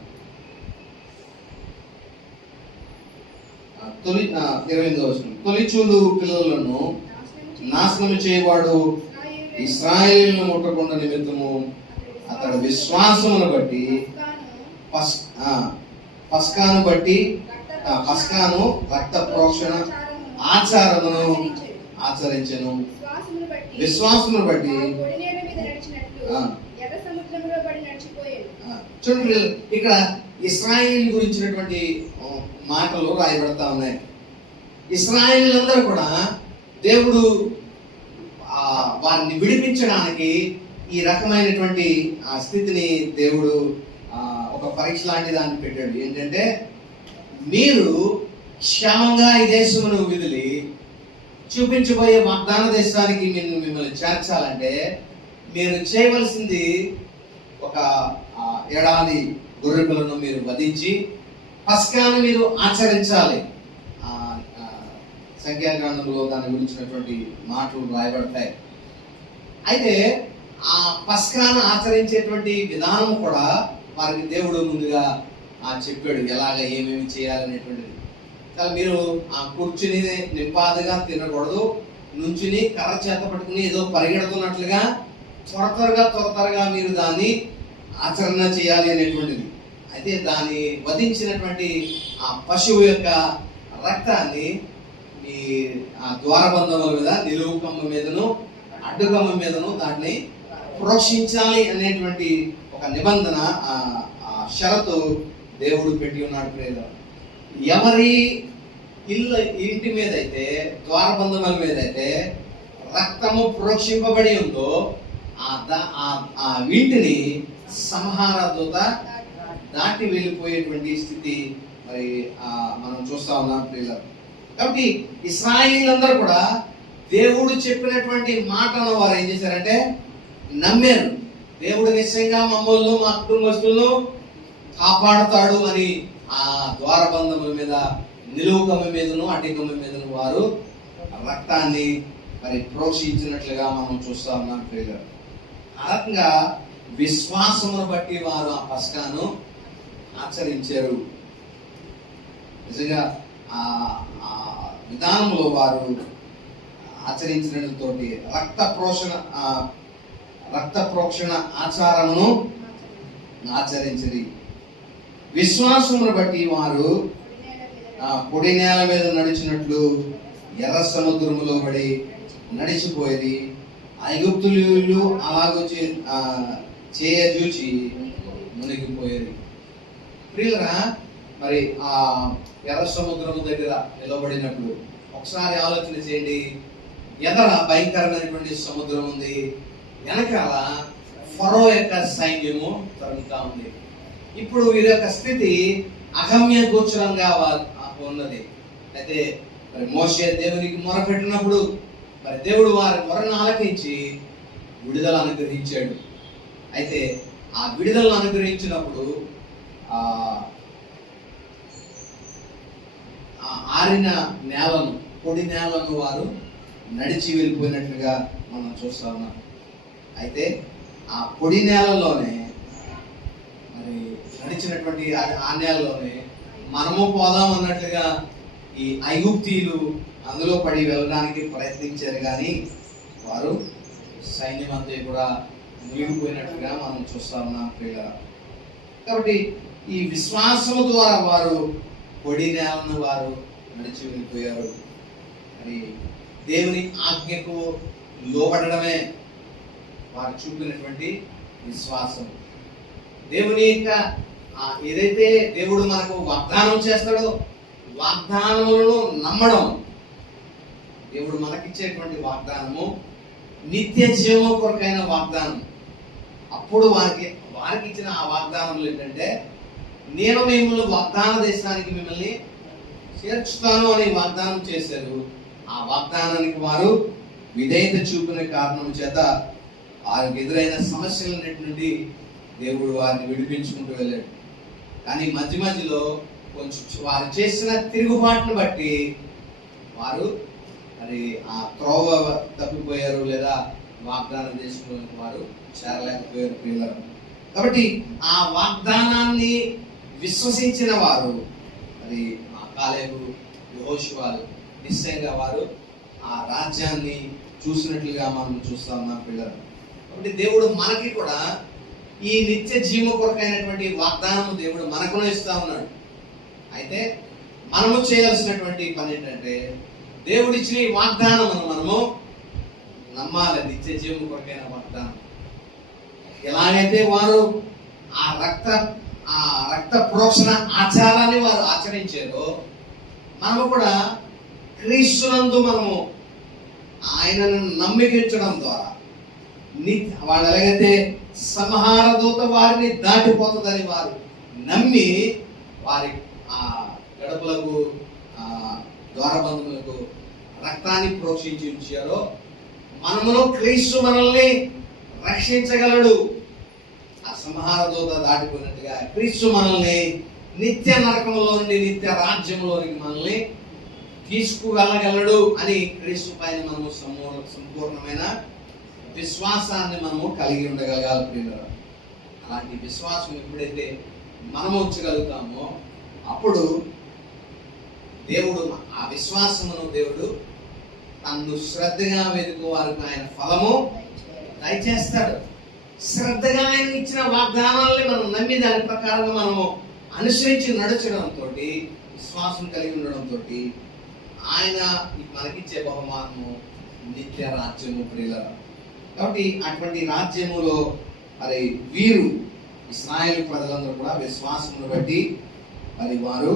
28వ వచనం, తొలిచూలు పిల్లలను నాశనం చేయవాడు ఇశ్రాయేలును ముట్టకుండా నిమిత్తము అతడు విశ్వాసమును బట్టి పస్కాను రక్త ప్రోక్షణ ఆచారమును ఆచరించెను. విశ్వాసమును బట్టి చూడండి, ఇక్కడ ఇశ్రాయేలు గురించినటువంటి మాటలు రాయబడతా ఉన్నాయి. ఇశ్రాయేలులందరూ కూడా దేవుడు వారిని విడిపించడానికి ఈ రకమైనటువంటి స్థితిని దేవుడు ఒక పరీక్ష లాంటి దాన్ని పెట్టాడు. ఏంటంటే, మీరు క్షేమంగా ఈ దేశమును విదిలి చూపించబోయే వాగ్దాన దేశానికి మిమ్మల్ని చేర్చాలంటే మీరు చేయవలసింది ఒక ఏడాది గొర్రెలను మీరు వధించి పస్కాను మీరు ఆచరించాలి. సంఖ్యాకాండంలో దాని గురించినటువంటి మాటలు రాయబడతాయి. అయితే ఆ పస్కాను ఆచరించేటువంటి విధానం కూడా వారికి దేవుడు ముందుగా చెప్పాడు, ఎలాగ ఏమేమి చేయాలనేటువంటిది. మీరు కూర్చుని నింపాదిగా తినకూడదు, నుంచుని కర్ర చేత పట్టుకుని ఏదో పరిగెడుతున్నట్లుగా త్వరగా మీరు దాన్ని ఆచరణ చేయాలి అనేటువంటిది. అయితే దాన్ని వధించినటువంటి ఆ పశువు యొక్క రక్తాన్ని ఈ ద్వారబంధముల మీద, నిలువు కమ్మ మీదను అడ్డుకమ్మ మీదను దాన్ని ప్రోక్షించాలి అనేటువంటి ఒక నిబంధన, షరతు దేవుడు పెట్టి ఉన్నాడు. ప్రేమ ఎవరి ఇంటి మీద అయితే, ద్వారబంధముల మీద అయితే రక్తము ప్రోక్షింపబడి ఉందో ఆ ఇంటిని సంహార దూత దాటి వెళ్ళిపోయేటువంటి స్థితి మరి మనం చూస్తా ఉన్నాం ప్రియుల. కాబట్టి ఇశ్రాయేలీయులందరూ కూడా దేవుడు చెప్పినటువంటి మాటను వారు ఏం చేశారంటే నమ్మారు. దేవుడు నిశ్చయంగా మమ్మల్ని, మా కుటుంబస్తులను కాపాడుతాడు అని ఆ ద్వారబంధముల మీద, నిలువు కమ్మ మీదను అడ్డికమ్మ మీదను వారు రక్తాన్ని మరి ప్రోక్షించినట్లుగా మనం చూస్తా ఉన్నాం ప్రియుల. ఆ రకంగా విశ్వాసమును బట్టి వారు ఆ పస్కాను ఆచరించారు. నిజంగా ఆ విధానంలో వారు ఆచరించడంతో రక్త ప్రోక్షణ ఆచారమును ఆచరించరి. విశ్వాసమును బట్టి వారు పొడి నేల మీద నడిచినట్లు ఎర్ర సముద్రములో పడి నడిచిపోయేది. ఐగుప్తులు అలాగూ చేయజూచి మునిగిపోయేది. ప్రియులరా, మరి ఆ ఎర్ర సముద్రము దగ్గర నిలబడినప్పుడు ఒకసారి ఆలోచన చేయండి. ఎదర భయంకరమైనటువంటి సముద్రం ఉంది, వెనకాల ఫరో యొక్క సైన్యము తరుగుతా ఉంది. ఇప్పుడు వీరి యొక్క స్థితి అగమ్య గోచరంగా ఉన్నది. అయితే మరి మోషే దేవునికి మొరపెట్టినప్పుడు మరి దేవుడు వారి మొరను ఆలకించి విడుదల అనుగ్రహించాడు. అయితే ఆ విడుదలను అనుగ్రహించినప్పుడు ఆరిన నేలను, పొడి నేలను వారు నడిచి వెళ్ళిపోయినట్లుగా మనం చూస్తా ఉన్నాం. అయితే ఆ పొడి నేలలోనే మరి నడిచినటువంటి ఆ నేలలోనే మనము పోదాం అన్నట్లుగా ఈ ఐగుప్తీయులు అందులో పడి వెళ్ళడానికి ప్రయత్నించారు, కానీ వారు సైన్యం అంతా కూడా మునిగిపోయినట్లుగా మనం చూస్తా ఉన్నాం ప్రియుల. కాబట్టి ఈ విశ్వాసము ద్వారా వారు పొడి నేలను వారు నడిచి వెళ్ళిపోయారు. మరి దేవుని ఆజ్ఞకు లోబడడమే వారు చూపినటువంటి విశ్వాసం. దేవుని యొక్క ఏదైతే దేవుడు మనకు వాగ్దానం చేస్తాడో వాగ్దానములను నమ్మడం. దేవుడు మనకిచ్చేటువంటి వాగ్దానము నిత్య జీవము కొరకైన వాగ్దానం. అప్పుడు వారికి ఇచ్చిన ఆ వాగ్దానములు ఏంటంటే, నేను మిమ్మల్ని వాగ్దాన దేశానికి మిమ్మల్ని చేర్చుతాను అని వాగ్దానం చేశారు. ఆ వాగ్దానానికి వారు విధేయత చూపిన కారణం చేత వారికి ఎదురైన సమస్యలన్నిటి నుండి దేవుడు వారిని విడిపించుకుంటూ వెళ్ళాడు. కానీ మధ్య మధ్యలో కొంచెం వారు చేసిన తిరుగుబాటును బట్టి వారు మరి ఆ త్రోవ తప్పిపోయారు, లేదా వాగ్దాన దేశంలోకి వారు చేరలేకపోయారు పిల్లలు. కాబట్టి ఆ వాగ్దానాన్ని విశ్వసించిన వారు మరి ఆ కాలేబు, యెహోషువలు నిశ్చయంగా వారు ఆ రాజ్యాన్ని చూసినట్లుగా మనం చూస్తా ఉన్నాం పిల్లలు. కాబట్టి దేవుడు మనకి కూడా ఈ నిత్య జీవ కొరకైనటువంటి వాగ్దానం దేవుడు మనకునే ఇస్తా ఉన్నాడు. అయితే మనము చేయాల్సినటువంటి పని ఏంటంటే దేవుడు ఇచ్చిన ఈ వాగ్దానమును మనము నమ్మాలి. నిత్య జీవం కొరకైన వాగ్దానం ఎలాగైతే వారు ఆ రక్త ప్రోక్షణ ఆచారాన్ని వారు ఆచరించారో మనము కూడా క్రీస్తునందు మనము ఆయనను నమ్మికించడం ద్వారా వాళ్ళు ఎలాగైతే సంహార దూత వారిని దాటిపోతుందని వారు నమ్మి వారి ఆ గడపలకు ద్వారబంధములకు రక్తాన్ని ప్రోక్షించి ఉంచారో మనమును క్రీస్తు మనల్ని రక్షించగలడు. ఆ సంహార దూత దాటిపోయినట్టుగా క్రీస్తు మనల్ని నిత్య నరకంలో నుండి నిత్య రాజ్యంలోనికి మనల్ని తీసుకువెళ్ళగలడు అని క్రీస్తు పైన మనము సంపూర్ణమైన విశ్వాసాన్ని మనము కలిగి ఉండగలగాలి ప్రియులారా. అలాంటి విశ్వాసం ఎప్పుడైతే మనము ఉంచగలుగుతామో అప్పుడు దేవుడు ఆ విశ్వాసమును దేవుడు తన్ను శ్రద్ధగా వెతుకు వారికి ఆయన ఫలము దయచేస్తాడు. శ్రద్ధగా ఆయన ఇచ్చిన వాగ్దానాలని మనం నమ్మి దాని ప్రకారంగా మనము అనుసరించి నడచడంతో, విశ్వాసం కలిగి ఉండడంతో ఆయన మనకిచ్చే బహుమానము నిత్య రాజ్యము ప్రియులారా. కాబట్టి అటువంటి రాజ్యములో మరి వీరు ఇశ్రాయేలు ప్రజలందరూ కూడా విశ్వాసమును బట్టి మరి వారు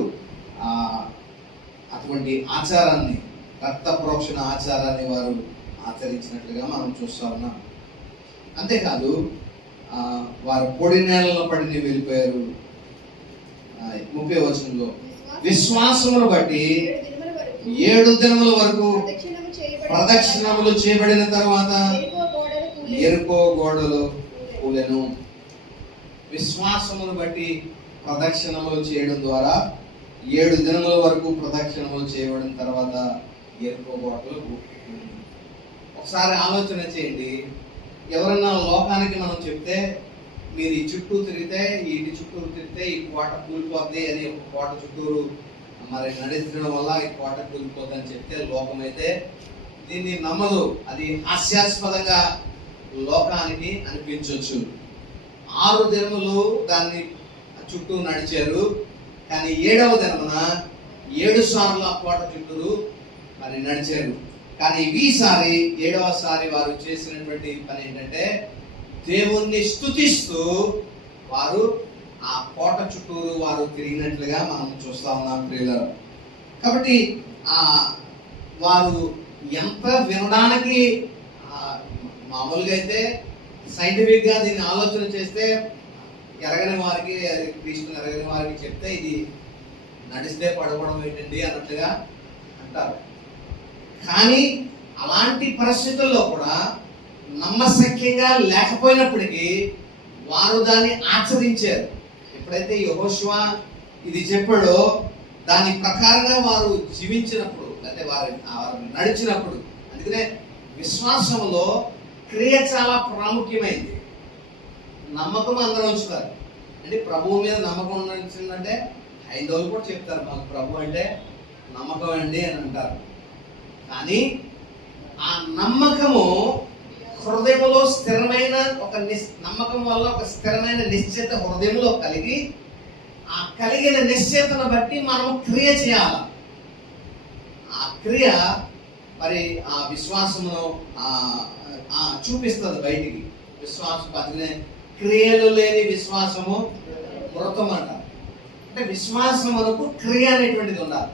అటువంటి ఆచారాన్ని, రక్త ప్రోక్షణ ఆచారాన్ని వారు ఆచరించినట్లుగా మనం చూస్తా ఉన్నాం. అంతేకాదు వారు పొడి నేలలో పడి వెళ్ళిపోయారు. 30వ వచనంలో విశ్వాసమును బట్టి 7 దినముల వరకు ప్రదక్షిణములు చేయబడిన తర్వాత ఎరుకో గోడలు కూలెను. విశ్వాసమును బట్టి ప్రదక్షిణములు చేయడం ద్వారా 7 దినముల వరకు ప్రదక్షిణములు చేయబడిన తర్వాత ఎరుకో గోడలు కూలెను. ఒకసారి ఆలోచన చేయండి. ఎవరన్నా లోకానికి మనం చెప్తే మీరు ఈ చుట్టూ తిరిగితే, ఈ చుట్టూరు తిరిగితే ఈ కోట కూలిపోద్ది అని, ఒక కోట చుట్టూరు మరి నడిచడం వల్ల ఈ కోట కూలిపోద్ది అని చెప్తే లోకం అయితే దీన్ని నమ్మదు. అది హాస్యాస్పదంగా లోకానికి అనిపించవచ్చు. 6 దినములు దాన్ని చుట్టూ నడిచారు. కానీ 7వ దినమున 7 సార్లు ఆ కోట చుట్టూరు మరి నడిచారు. కానీ ఈసారి 7వ సారి వారు చేసినటువంటి పని ఏంటంటే దేవుణ్ణి స్తుతిస్తూ వారు ఆ కోట చుట్టూరు వారు తిరిగినట్లుగా మనం చూస్తా ఉన్నాం ప్రియులారా. కాబట్టి వారు ఎంత వినడానికి మామూలుగా అయితే సైంటిఫిక్ గా దీన్ని ఆలోచన చేస్తే ఎరగని వారికి, క్రీస్తుని ఎరగని వారికి చెప్తే ఇది నడిస్తే పడవడం ఏంటండి అన్నట్లుగా అంటారు. కానీ అలాంటి పరిస్థితుల్లో కూడా నమ్మశక్యంగా లేకపోయినప్పటికీ వారు దాన్ని ఆచరించారు. ఎప్పుడైతే యెహోషువ ఇది చెప్పాడో దాని ప్రకారంగా వారు జీవించినప్పుడు, అంటే వారు నడిచినప్పుడు, అందుకనే విశ్వాసంలో క్రియ చాలా ప్రాముఖ్యమైంది. నమ్మకం అందరూ ఉంచుతారు. అంటే ప్రభువు మీద నమ్మకం ఉండాల్సిందంటే హైందవులు కూడా చెప్తారు, మాకు ప్రభు అంటే నమ్మకం అండి అని అంటారు. కానీ ఆ నమ్మకము హృదయంలో స్థిరమైన నమ్మకం వల్ల ఒక స్థిరమైన నిశ్చయత హృదయంలో కలిగి, ఆ కలిగిన నిశ్చయతను బట్టి మనం క్రియ చేయాలి. ఆ క్రియ మరి ఆ విశ్వాసమును చూపిస్తుంది బయటికి. విశ్వాసం అందుకనే క్రియలు లేని విశ్వాసము మృతం అంటారు. అంటే విశ్వాసమునకు క్రియ అనేటువంటిది ఉండాలి.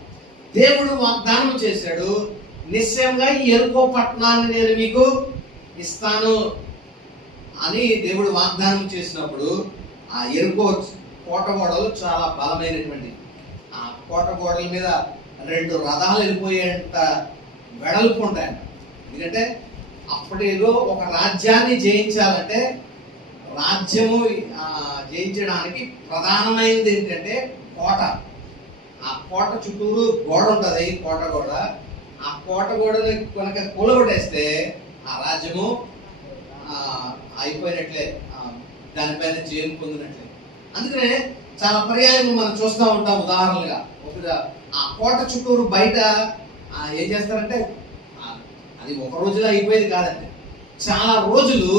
దేవుడు వాగ్దానం చేశాడు, నిశ్చయంగా ఎరుకో పట్టణాన్ని నేను మీకు ఇస్తాను అని దేవుడు వాగ్దానం చేసినప్పుడు ఆ ఎరుకో కోట గోడలు చాలా బలమైనటువంటి, ఆ కోట గోడల మీద 2 రథాలు వెళ్ళిపోయేంత వెడల్పు ఉంటాయంట. ఎందుకంటే అప్పటిలో ఒక రాజ్యాన్ని జయించాలంటే, రాజ్యము జయించడానికి ప్రధానమైనది ఏంటంటే కోట. ఆ కోట చుట్టూరు గోడ ఉంటుంది, కోట గోడ. ఆ కోట గోడని కనుక కూలగొట్టేస్తే ఆ రాజ్యము అయిపోయినట్లే, దానిపైన జయం పొందినట్లే. అందుకనే చాలా పర్యాయం మనం చూస్తూ ఉంటాం. ఉదాహరణలుగా ఆ కోట చుట్టూరు బయట ఏం చేస్తారంటే, అది ఒక రోజులో అయిపోయేది కాదండి, చాలా రోజులు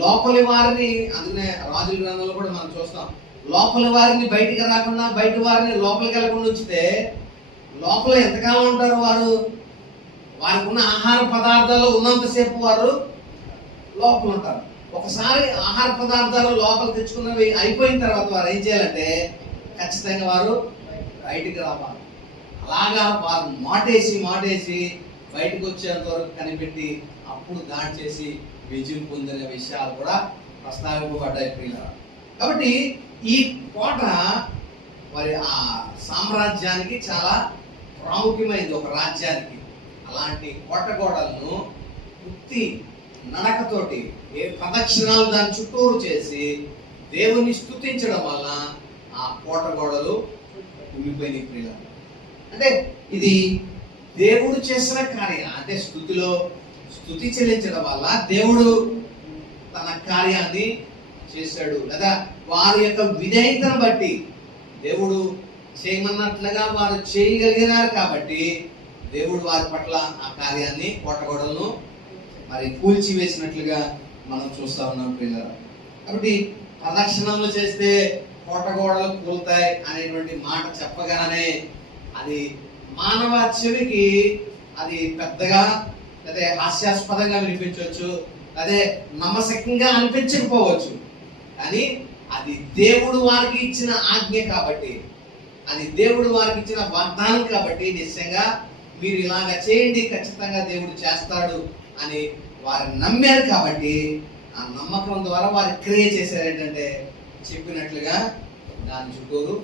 లోపలి వారిని, అందుకనే రాజుల గ్రంథంలో కూడా మనం చూస్తాం, లోపలి వారిని బయటికి రాకుండా బయట వారిని లోపలికి వెళ్ళకుండా ఉంచితే లోపల ఎంతకాలం ఉంటారు వారు? వారికి ఉన్న ఆహార పదార్థాలు ఉన్నంతసేపు వారు లోపల ఉంటారు. ఒకసారి ఆహార పదార్థాలు లోపల తెచ్చుకున్నవి అయిపోయిన తర్వాత వారు ఏం చేయాలంటే ఖచ్చితంగా వారు బయటికి రావాలి. అలాగా వారు మాటేసి బయటకు వచ్చేంత వరకు కనిపెట్టి అప్పుడు దాడి చేసి విజయం పొందిన విషయాలు కూడా ప్రస్తావింపబడ్డాయి ప్రియులారా. కాబట్టి ఈ కోట మరి ఆ సామ్రాజ్యానికి చాలా ప్రాముఖ్యమైనది, ఒక రాజ్యానికి. అలాంటి కోట గోడలను వృత్తి నడకతోటి ప్రదక్షిణాలు దాని చుట్టూరు చేసి దేవుని స్తుతించడం వల్ల ఆ కోట గోడలు ఉండిపోయినాయి ప్రియులారా. అంటే ఇది దేవుడు చేసిన కార్యం. అంటే స్తుతి చెల్లించడం వల్ల దేవుడు తన కార్యాన్ని చేశాడు. లేదా వారి యొక్క విధేయతను బట్టి దేవుడు చేయమన్నట్లుగా వారు చేయగలిగినారు కాబట్టి దేవుడు వారి పట్ల ఆ కార్యాన్ని, కోటగోడలను మరి కూల్చివేసినట్లుగా మనం చూస్తా ఉన్నాం పిల్లలు. కాబట్టి ప్రదక్షిణములు చేస్తే కోటగోడలు కూలుతాయి అనేటువంటి మాట చెప్పగానే అది మానవ చెవికి అది పెద్దగా అదే హాస్యాస్పదంగా వినిపించవచ్చు, అదే నమ్మశక్యంగా అనిపించకపోవచ్చు. కానీ అది దేవుడు వారికి ఇచ్చిన ఆజ్ఞ కాబట్టి, అది దేవుడు వారికి ఇచ్చిన వాగ్దానం కాబట్టి నిశ్చయంగా మీరు ఇలాగ చేయండి, ఖచ్చితంగా దేవుడు చేస్తాడు అని వారు నమ్మారు. కాబట్టి ఆ నమ్మకం ద్వారా వారు క్రియ చేశారు. ఏంటంటే చెప్పినట్లుగా దాని చుట్టూరు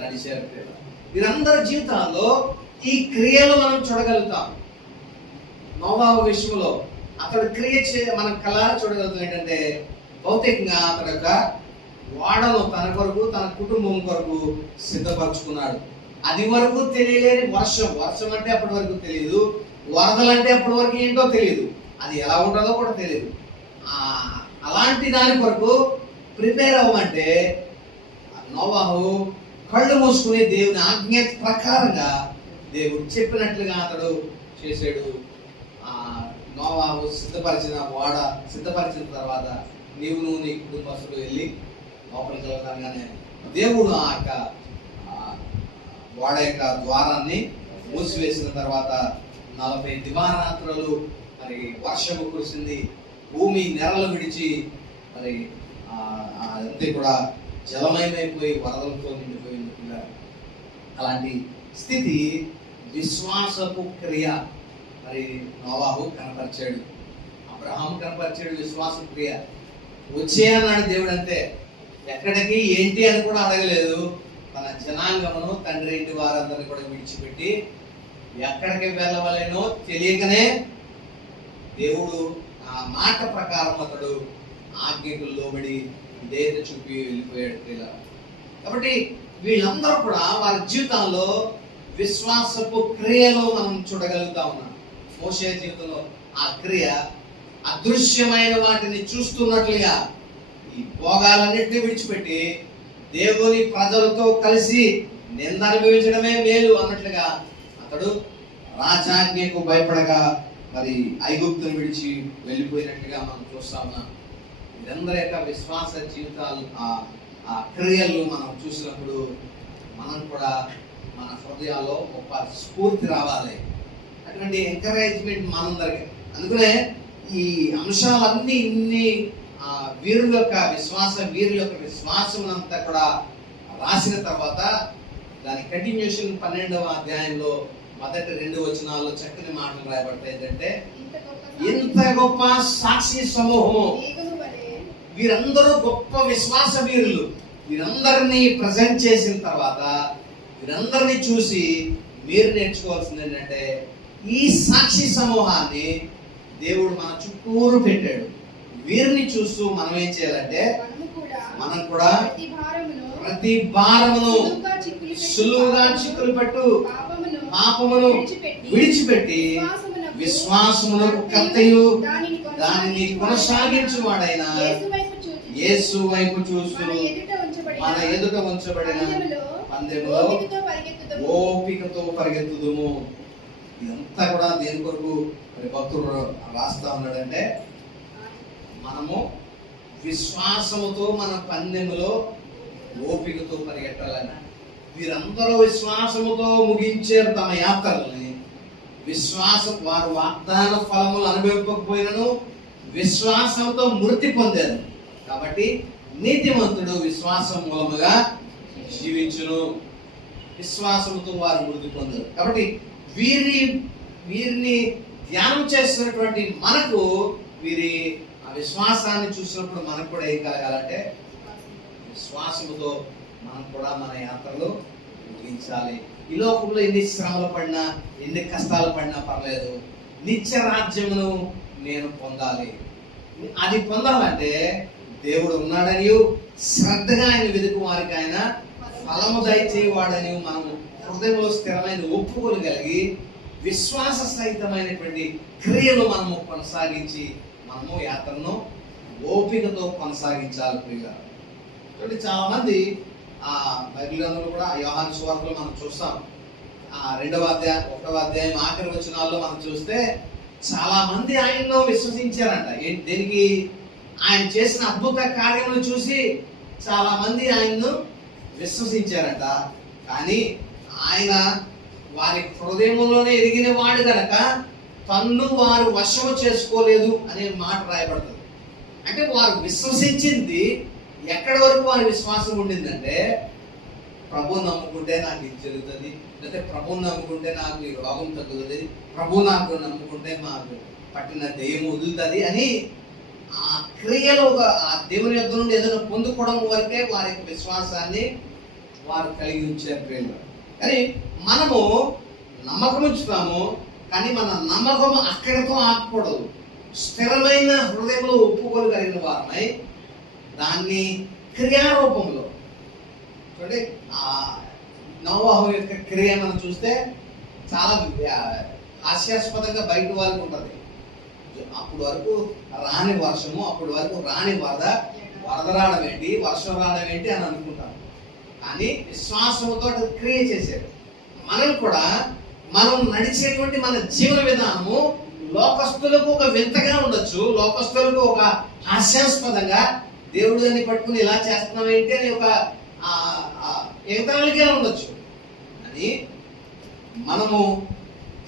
నడిచారు. వీరందరి జీవితాల్లో ఈ క్రియలు మనం చూడగలుగుతాం. నోవాహు విషయంలో అతడు క్రియ మనం కళ్ళారా చూడగలుగుతాం. ఏంటంటే భౌతికంగా అతడు యొక్క వాడను తన కొరకు, తన కుటుంబం కొరకు సిద్ధపరచుకున్నాడు. అది వరకు తెలియలేని వర్షం అంటే అప్పటి వరకు తెలియదు, వరదలు అంటే అప్పటి వరకు ఏంటో తెలియదు, అది ఎలా ఉంటుందో కూడా తెలియదు. అలాంటి దాని కొరకు ప్రిపేర్ అవ్వమంటే నోవాహు కళ్ళు మూసుకుని దేవుని ఆజ్ఞ ప్రకారంగా దేవుడు చెప్పినట్లుగా అతడు చేశాడు. నోవాహు సిద్ధపరిచిన తర్వాత నువ్వు నీ కుటుంబస్తులు వెళ్ళి లోపలికి వెళ్ళగానే దేవుడు ఆ యొక్క వాడ యొక్క ద్వారాన్ని మూసివేసిన తర్వాత 40 దివారాత్రులు మరి వర్షము కురిసింది. భూమి నెరలు విడిచి మరి అదంతా కూడా జలమయమైపోయి వరదలతో నిండిపోయింది. అలాంటి స్థితి విశ్వాసపు క్రియ మరి నోవాహు కనపరిచాడు, అబ్రహాము కనపరిచాడు. విశ్వాస క్రియ వచ్చే అన్నాడు దేవుడు. అంతే, ఎక్కడికి ఏంటి అని కూడా అడగలేదు. తన జనాంగమును, తండ్రి ఇంటి వారందరినీ కూడా విడిచిపెట్టి ఎక్కడికి వెళ్ళవలేనో తెలియకనే దేవుడు ఆ మాట ప్రకారం అతడు ఆజ్ఞకు లోబడి విధేయత చూపి వెళ్ళిపోయాడు. కాబట్టి వీళ్ళందరూ కూడా వారి జీవితంలో విశ్వాసపు క్రియలో మనం చూడగలుగుతా ఉన్నాం. మోషే జీవితంలో ఆ క్రియ అదృశ్యమైన వాటిని చూస్తున్నట్లుగా ఈ భోగాలన్నింటినీ విడిచిపెట్టి దేవుని ప్రజలతో కలిసి నింద అనుభవించడమే మేలు అన్నట్లుగా అతడు రాజాజ్ఞకు భయపడగా మరి ఐగుప్తును విడిచి వెళ్ళిపోయినట్టుగా మనం చూస్తా ఉన్నాం. వీరందరి యొక్క విశ్వాస జీవితాలు, ఆ క్రియలు మనం చూసినప్పుడు మనం కూడా మన హృదయాల్లో ఒక స్ఫూర్తి రావాలి, అటువంటి ఎంకరేజ్మెంట్ మనందరికి. అందుకనే ఈ అంశాలన్నీ ఇన్ని వీరుల యొక్క విశ్వాసం అంతా కూడా రాసిన తర్వాత దాని కంటిన్యూషన్ 12వ అధ్యాయంలో మొదటి 2 వచనాల్లో చక్కని మాటలు రాయబడతాయి. ఏంటంటే ఇంత గొప్ప సాక్షి సమూహము, వీరందరూ గొప్ప విశ్వాస వీరులు, వీరందరినీ ప్రజెంట్ చేసిన తర్వాత వీరందరినీ చూసి మీరు నేర్చుకోవాల్సింది ఏంటంటే ఈ సాక్షి సమూహాన్ని దేవుడు మన చుట్టూరు పెట్టాడు. వీరిని చూస్తూ మనం ఏం చేయాలంటే మనం కూడా ప్రతి భారమును సులువుగా చిక్కులు పెట్టు పాపమును విడిచిపెట్టి విశ్వాసమునకు కర్తయు దానిని కొనసాగించువాడైన యేసు వైపు చూస్తూ మన ఎదుట ఉంచబడిన పందెములో ఓపికతో పరిగెత్తుదుము. ఇదంతా కూడా దేని కొరకు మరి భక్తుడు రాస్తా ఉన్నాడంటే, మనము విశ్వాసముతో మన పందెములో ఓపికతో పరిగెట్టాలని. వీరందరూ విశ్వాసముతో ముగించారు తమ యాత్రల్ని. వారు వాగ్దాన ఫలములు అనుభవింపకపోయినను విశ్వాసంతో మృతి పొందారు. కాబట్టి నీతిమంతుడు విశ్వాసం మూలముగా జీవించును. విశ్వాసముతో వారు మృతి పొందారు. కాబట్టి వీరిని ధ్యానం చేస్తున్నటువంటి మనకు వీరి ఆ విశ్వాసాన్ని చూసినప్పుడు మనకు కూడా ఏం కలగాలంటే, విశ్వాసముతో మనం కూడా మన యాత్రలు ముగించాలి. ఈ లోకంలో ఎన్ని శ్రమలు పడినా ఎన్ని కష్టాలు పడినా పర్లేదు, నిత్య రాజ్యమును నేను పొందాలి. అది పొందాలంటే దేవుడు ఉన్నాడని శ్రద్ధగా ఆయన వెతుకు వారికి ఆయన ఫలము దయచేవాడని మనము హృదయంలో స్థిరమైన ఒప్పుకోగలిగి విశ్వాస సహితమైనటువంటి క్రియలు మనము కొనసాగించి మనము యాత్రను ఓపికతో కొనసాగించాలి. ప్రియులారా, చాలా మంది ఆ బైబిల్ గ్రంథంలో కూడా యోహాను సువార్తలో మనం చూస్తాం. 2వ అధ్యాయం 1వ అధ్యాయం ఆఖరి వచనాల్లో మనం చూస్తే చాలా మంది ఆయనలో విశ్వసించారంట. దేనికి? ఆయన చేసిన అద్భుత కార్యములు చూసి చాలా మంది ఆయన్ను విశ్వసించారంట. కానీ ఆయన వారి హృదయంలోనే ఎరిగిన వాడు గనక తన్ను వారు వశము చేసుకోలేదు అనే మాట రాయబడుతుంది. అంటే వారు విశ్వసించింది ఎక్కడి వరకు వారి విశ్వాసం ఉండిందంటే, ప్రభు నమ్ముకుంటే నాకు ఇది జరుగుతుంది, లేకపోతే ప్రభు నమ్ముకుంటే నాకు ఈ రోగం తగ్గుతుంది, ప్రభు నాకు నమ్ముకుంటే మాకు పట్టిన దెయ్యం వదులుతుంది అని ఆ క్రియలో ఆ దేవుని యొద్ద నుండి ఏదైనా పొందుకోవడం వరకే వారి విశ్వాసాన్ని వారు కలిగి ఉంచారు ప్రేమ. కానీ మనము నమ్మకం ఉంచుతాము, కానీ మన నమ్మకం అక్కడితో ఆగకూడదు. స్థిరమైన హృదయంలో ఒప్పుకోగలిగిన వారమై దాన్ని క్రియారూపంలో చూడండి. ఆ నోవాహు యొక్క క్రియ మనం చూస్తే చాలా హాస్యాస్పదంగా బయట వాళ్ళకి ఉంటుంది. అప్పుడు వరకు రాని వర్షము, అప్పుడు వరకు రాని వరద రావడం ఏంటి, వర్షం రావడం ఏంటి అని అనుకుంటాం. కానీ విశ్వాసంతో క్రియ చేశారు. మనం కూడా మనం నడిచేటువంటి మన జీవన విధానము లోకస్తులకు ఒక వింతగా ఉండొచ్చు, లోకస్తులకు ఒక హాస్యాస్పదంగా, దేవుడు దాన్ని పట్టుకుని ఇలా చేస్తున్నాం ఏంటి అని ఒక ఎగతాళిగా ఉండొచ్చు. అని మనము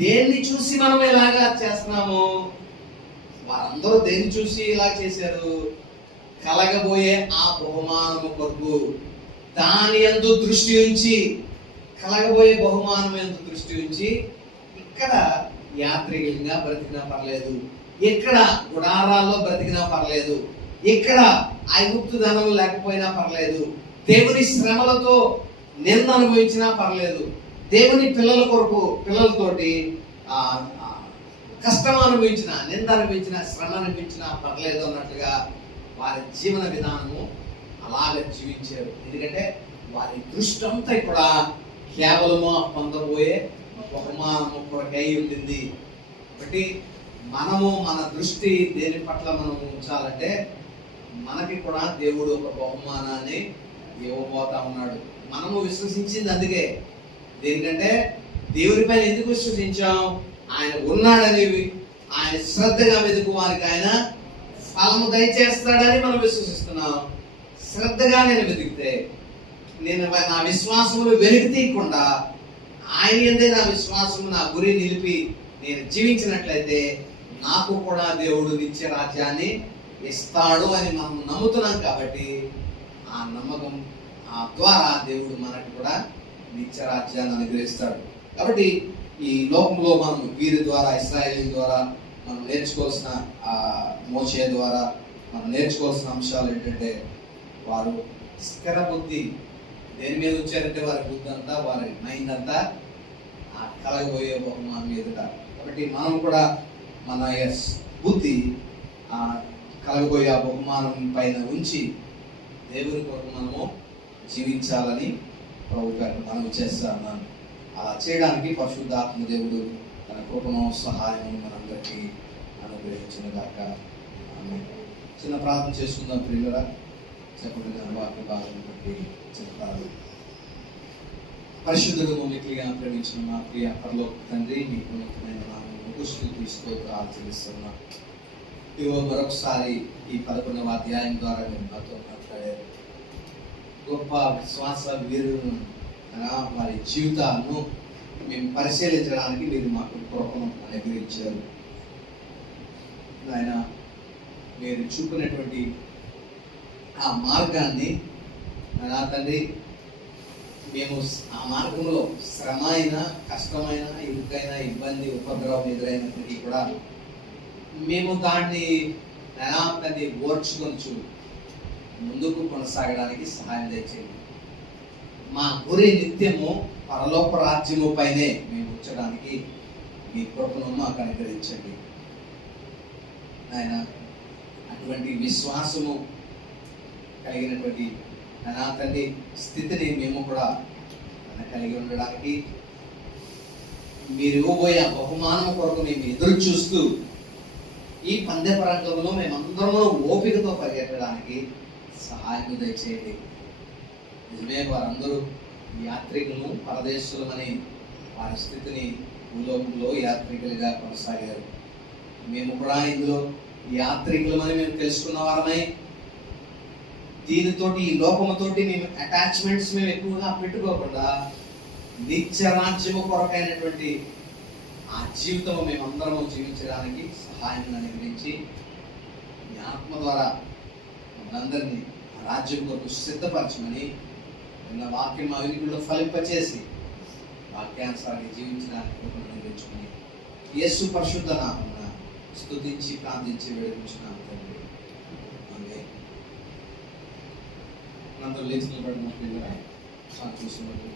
దేన్ని చూసి మనం ఇలాగా చేస్తున్నాము? వారందరూ దేన్ని చూసి ఇలా చేశారు? కలగబోయే ఆ బహుమానము కొరకు దాని యందు దృష్టి ఉంచి, కలగబోయే బహుమానం యందు దృష్టి ఉంచి, ఇక్కడ యాత్రికులుగా బ్రతికినా పర్లేదు, ఇక్కడ గుడారాల్లో బ్రతికినా పర్లేదు, ఇక్కడ ఐగుప్తు ధనం లేకపోయినా పర్లేదు, దేవుని శ్రమలతో నింద అనుభవించినా పర్లేదు, దేవుని పిల్లల కొరకు పిల్లలతోటి కష్టం అనుభవించిన, నింద అనుభవించిన, శ్రమ అనుభవించినా పర్లేదు అన్నట్లుగా వారి జీవన విధానము అలాగే జీవించారు. ఎందుకంటే వారి దృష్టి అంతా కూడా కేవలము పొందబోయే బహుమానము కొరకై ఉండింది. కాబట్టి మనము మన దృష్టి దేని పట్ల మనం ఉంచాలంటే, మనకి కూడా దేవుడు ఒక బహుమానాన్ని ఇవ్వబోతా ఉన్నాడు. మనము విశ్వసించింది అందుకే. దేనికంటే దేవుని పైన ఎందుకు విశ్వసించాం? ఆయన ఉన్నాడని, ఆయన శ్రద్ధగా వెతుకు వారికి ఆయన ఫలము దయచేస్తాడని మనం విశ్వసిస్తున్నాం. శ్రద్ధగా నేను వెతికితే, నేను నా విశ్వాసములు వెలికి తీయకుండా ఆయన యందే నా విశ్వాసము, నా గురి నిలిపి నేను జీవించినట్లయితే నాకు కూడా దేవుడు నిత్య రాజ్యాన్ని ఇస్తాడు అని మనం నమ్ముతున్నాం. కాబట్టి ఆ నమ్మకం ద్వారా దేవుడు మనకు కూడా నిత్య రాజ్యాన్ని అనుగ్రహిస్తాడు. కాబట్టి ఈ లోకంలో మనం వీరి ద్వారా, ఇశ్రాయేలు ద్వారా మనం నేర్చుకోవాల్సిన, మోషే ద్వారా మనం నేర్చుకోవాల్సిన అంశాలు ఏంటంటే, వారు స్థిర బుద్ధి దేని మీద వచ్చారంటే వారి బుద్ధి అంతా, వారి మైండ్ అంతా ఆ కలగబోయే బహుమానం ఎదుట కాబట్టి మనం కూడా మన బుద్ధి ఆ కలగబోయే ఆ బహుమానం పైన ఉంచి దేవుని కొరకు మనము జీవించాలని ప్రభు గారు మనం చేస్తున్నాను. అలా చేయడానికి పరిశుద్ధాత్మ దేవుడు తన కృపను సహాయం మనందరికీ అనుగ్రహించిన దాకా చిన్న ప్రార్థన చేసుకుందాం. ప్రియులరా, చెప్పబడిన వాక్య భాగాన్ని బట్టి చెప్తారు. పరిశుద్ధుడు మిక్కిలిగా ప్రేమించిన మా ప్రియ పరలోక తండ్రి, మీ ఉన్నతమైన నామమునకు స్తుతి స్తోత్రాలు చెల్లిస్తున్నాం. ఇదిగో మరొకసారి ఈ 11వ అధ్యాయం ద్వారా మీరు నాతో మాట్లాడారు. గొప్ప విశ్వాస వీరులను వారి జీవితాలను మేము పరిశీలించడానికి మీరు మాకు కృపను అనుగ్రహించారు. ఆయన మీరు చూపినటువంటి ఆ మార్గాన్ని నా తండ్రి, మేము ఆ మార్గంలో శ్రమ అయినా, కష్టమైన, ఇరుకైనా, ఇబ్బంది, ఉపద్రవం ఎదురైనప్పటికీ కూడా మేము దాన్ని తండ్రి ఓర్చుకొంచు ముందుకు కొనసాగడానికి సహాయం దయచేయండి. మా గురి నిత్యము పరలోక రాజ్యము పైనే మేము ఉంచడానికి మీ కృపను మాకు అనుగ్రహించండి. ఆయన అటువంటి విశ్వాసము కలిగినటువంటి నా తండ్రి స్థితిని మేము కూడా కలిగి ఉండడానికి, మీరు ఇవ్వబోయే బహుమానం కొరకు మేము ఎదురు చూస్తూ ఈ పందెపరంగంలో మేమందరము ఓపికతో పరిగెత్తడానికి సహాయం దయచేయండి. నిజమే, వారందరూ యాత్రికులు, పరదేశులమని వారి స్థితిని భూలోకంలో యాత్రికులుగా కొనసాగారు. మేము కూడా ఇందులో యాత్రికులమని మేము తెలుసుకున్న వారమై దీనితోటి, ఈ లోకముతోటి మేము అటాచ్మెంట్స్ మేము ఎక్కువగా పెట్టుకోకుండా నిత్య రాజ్యము కొరకైనటువంటి ఆ జీవితం మేమందరము జీవించడానికి సహాయం అనుగ్రహించి మీ ఆత్మ ద్వారా మనందరినీ ఆ రాజ్యం కొరకు సిద్ధపరచమని నిన్న వాక్యం మా వినికిడిలో ఫలింపచేసి వాక్యానుసారంగా జీవించడానికి అనుగ్రహించుకుని యేసు పరిశుద్ధ నామమున స్తుతించి ప్రార్థించి వేడుకుంటున్నాము తండ్రి. ఆమేన్. అందరూ లేచి నిలబడిన పిల్లలు చూస్తున్నారు.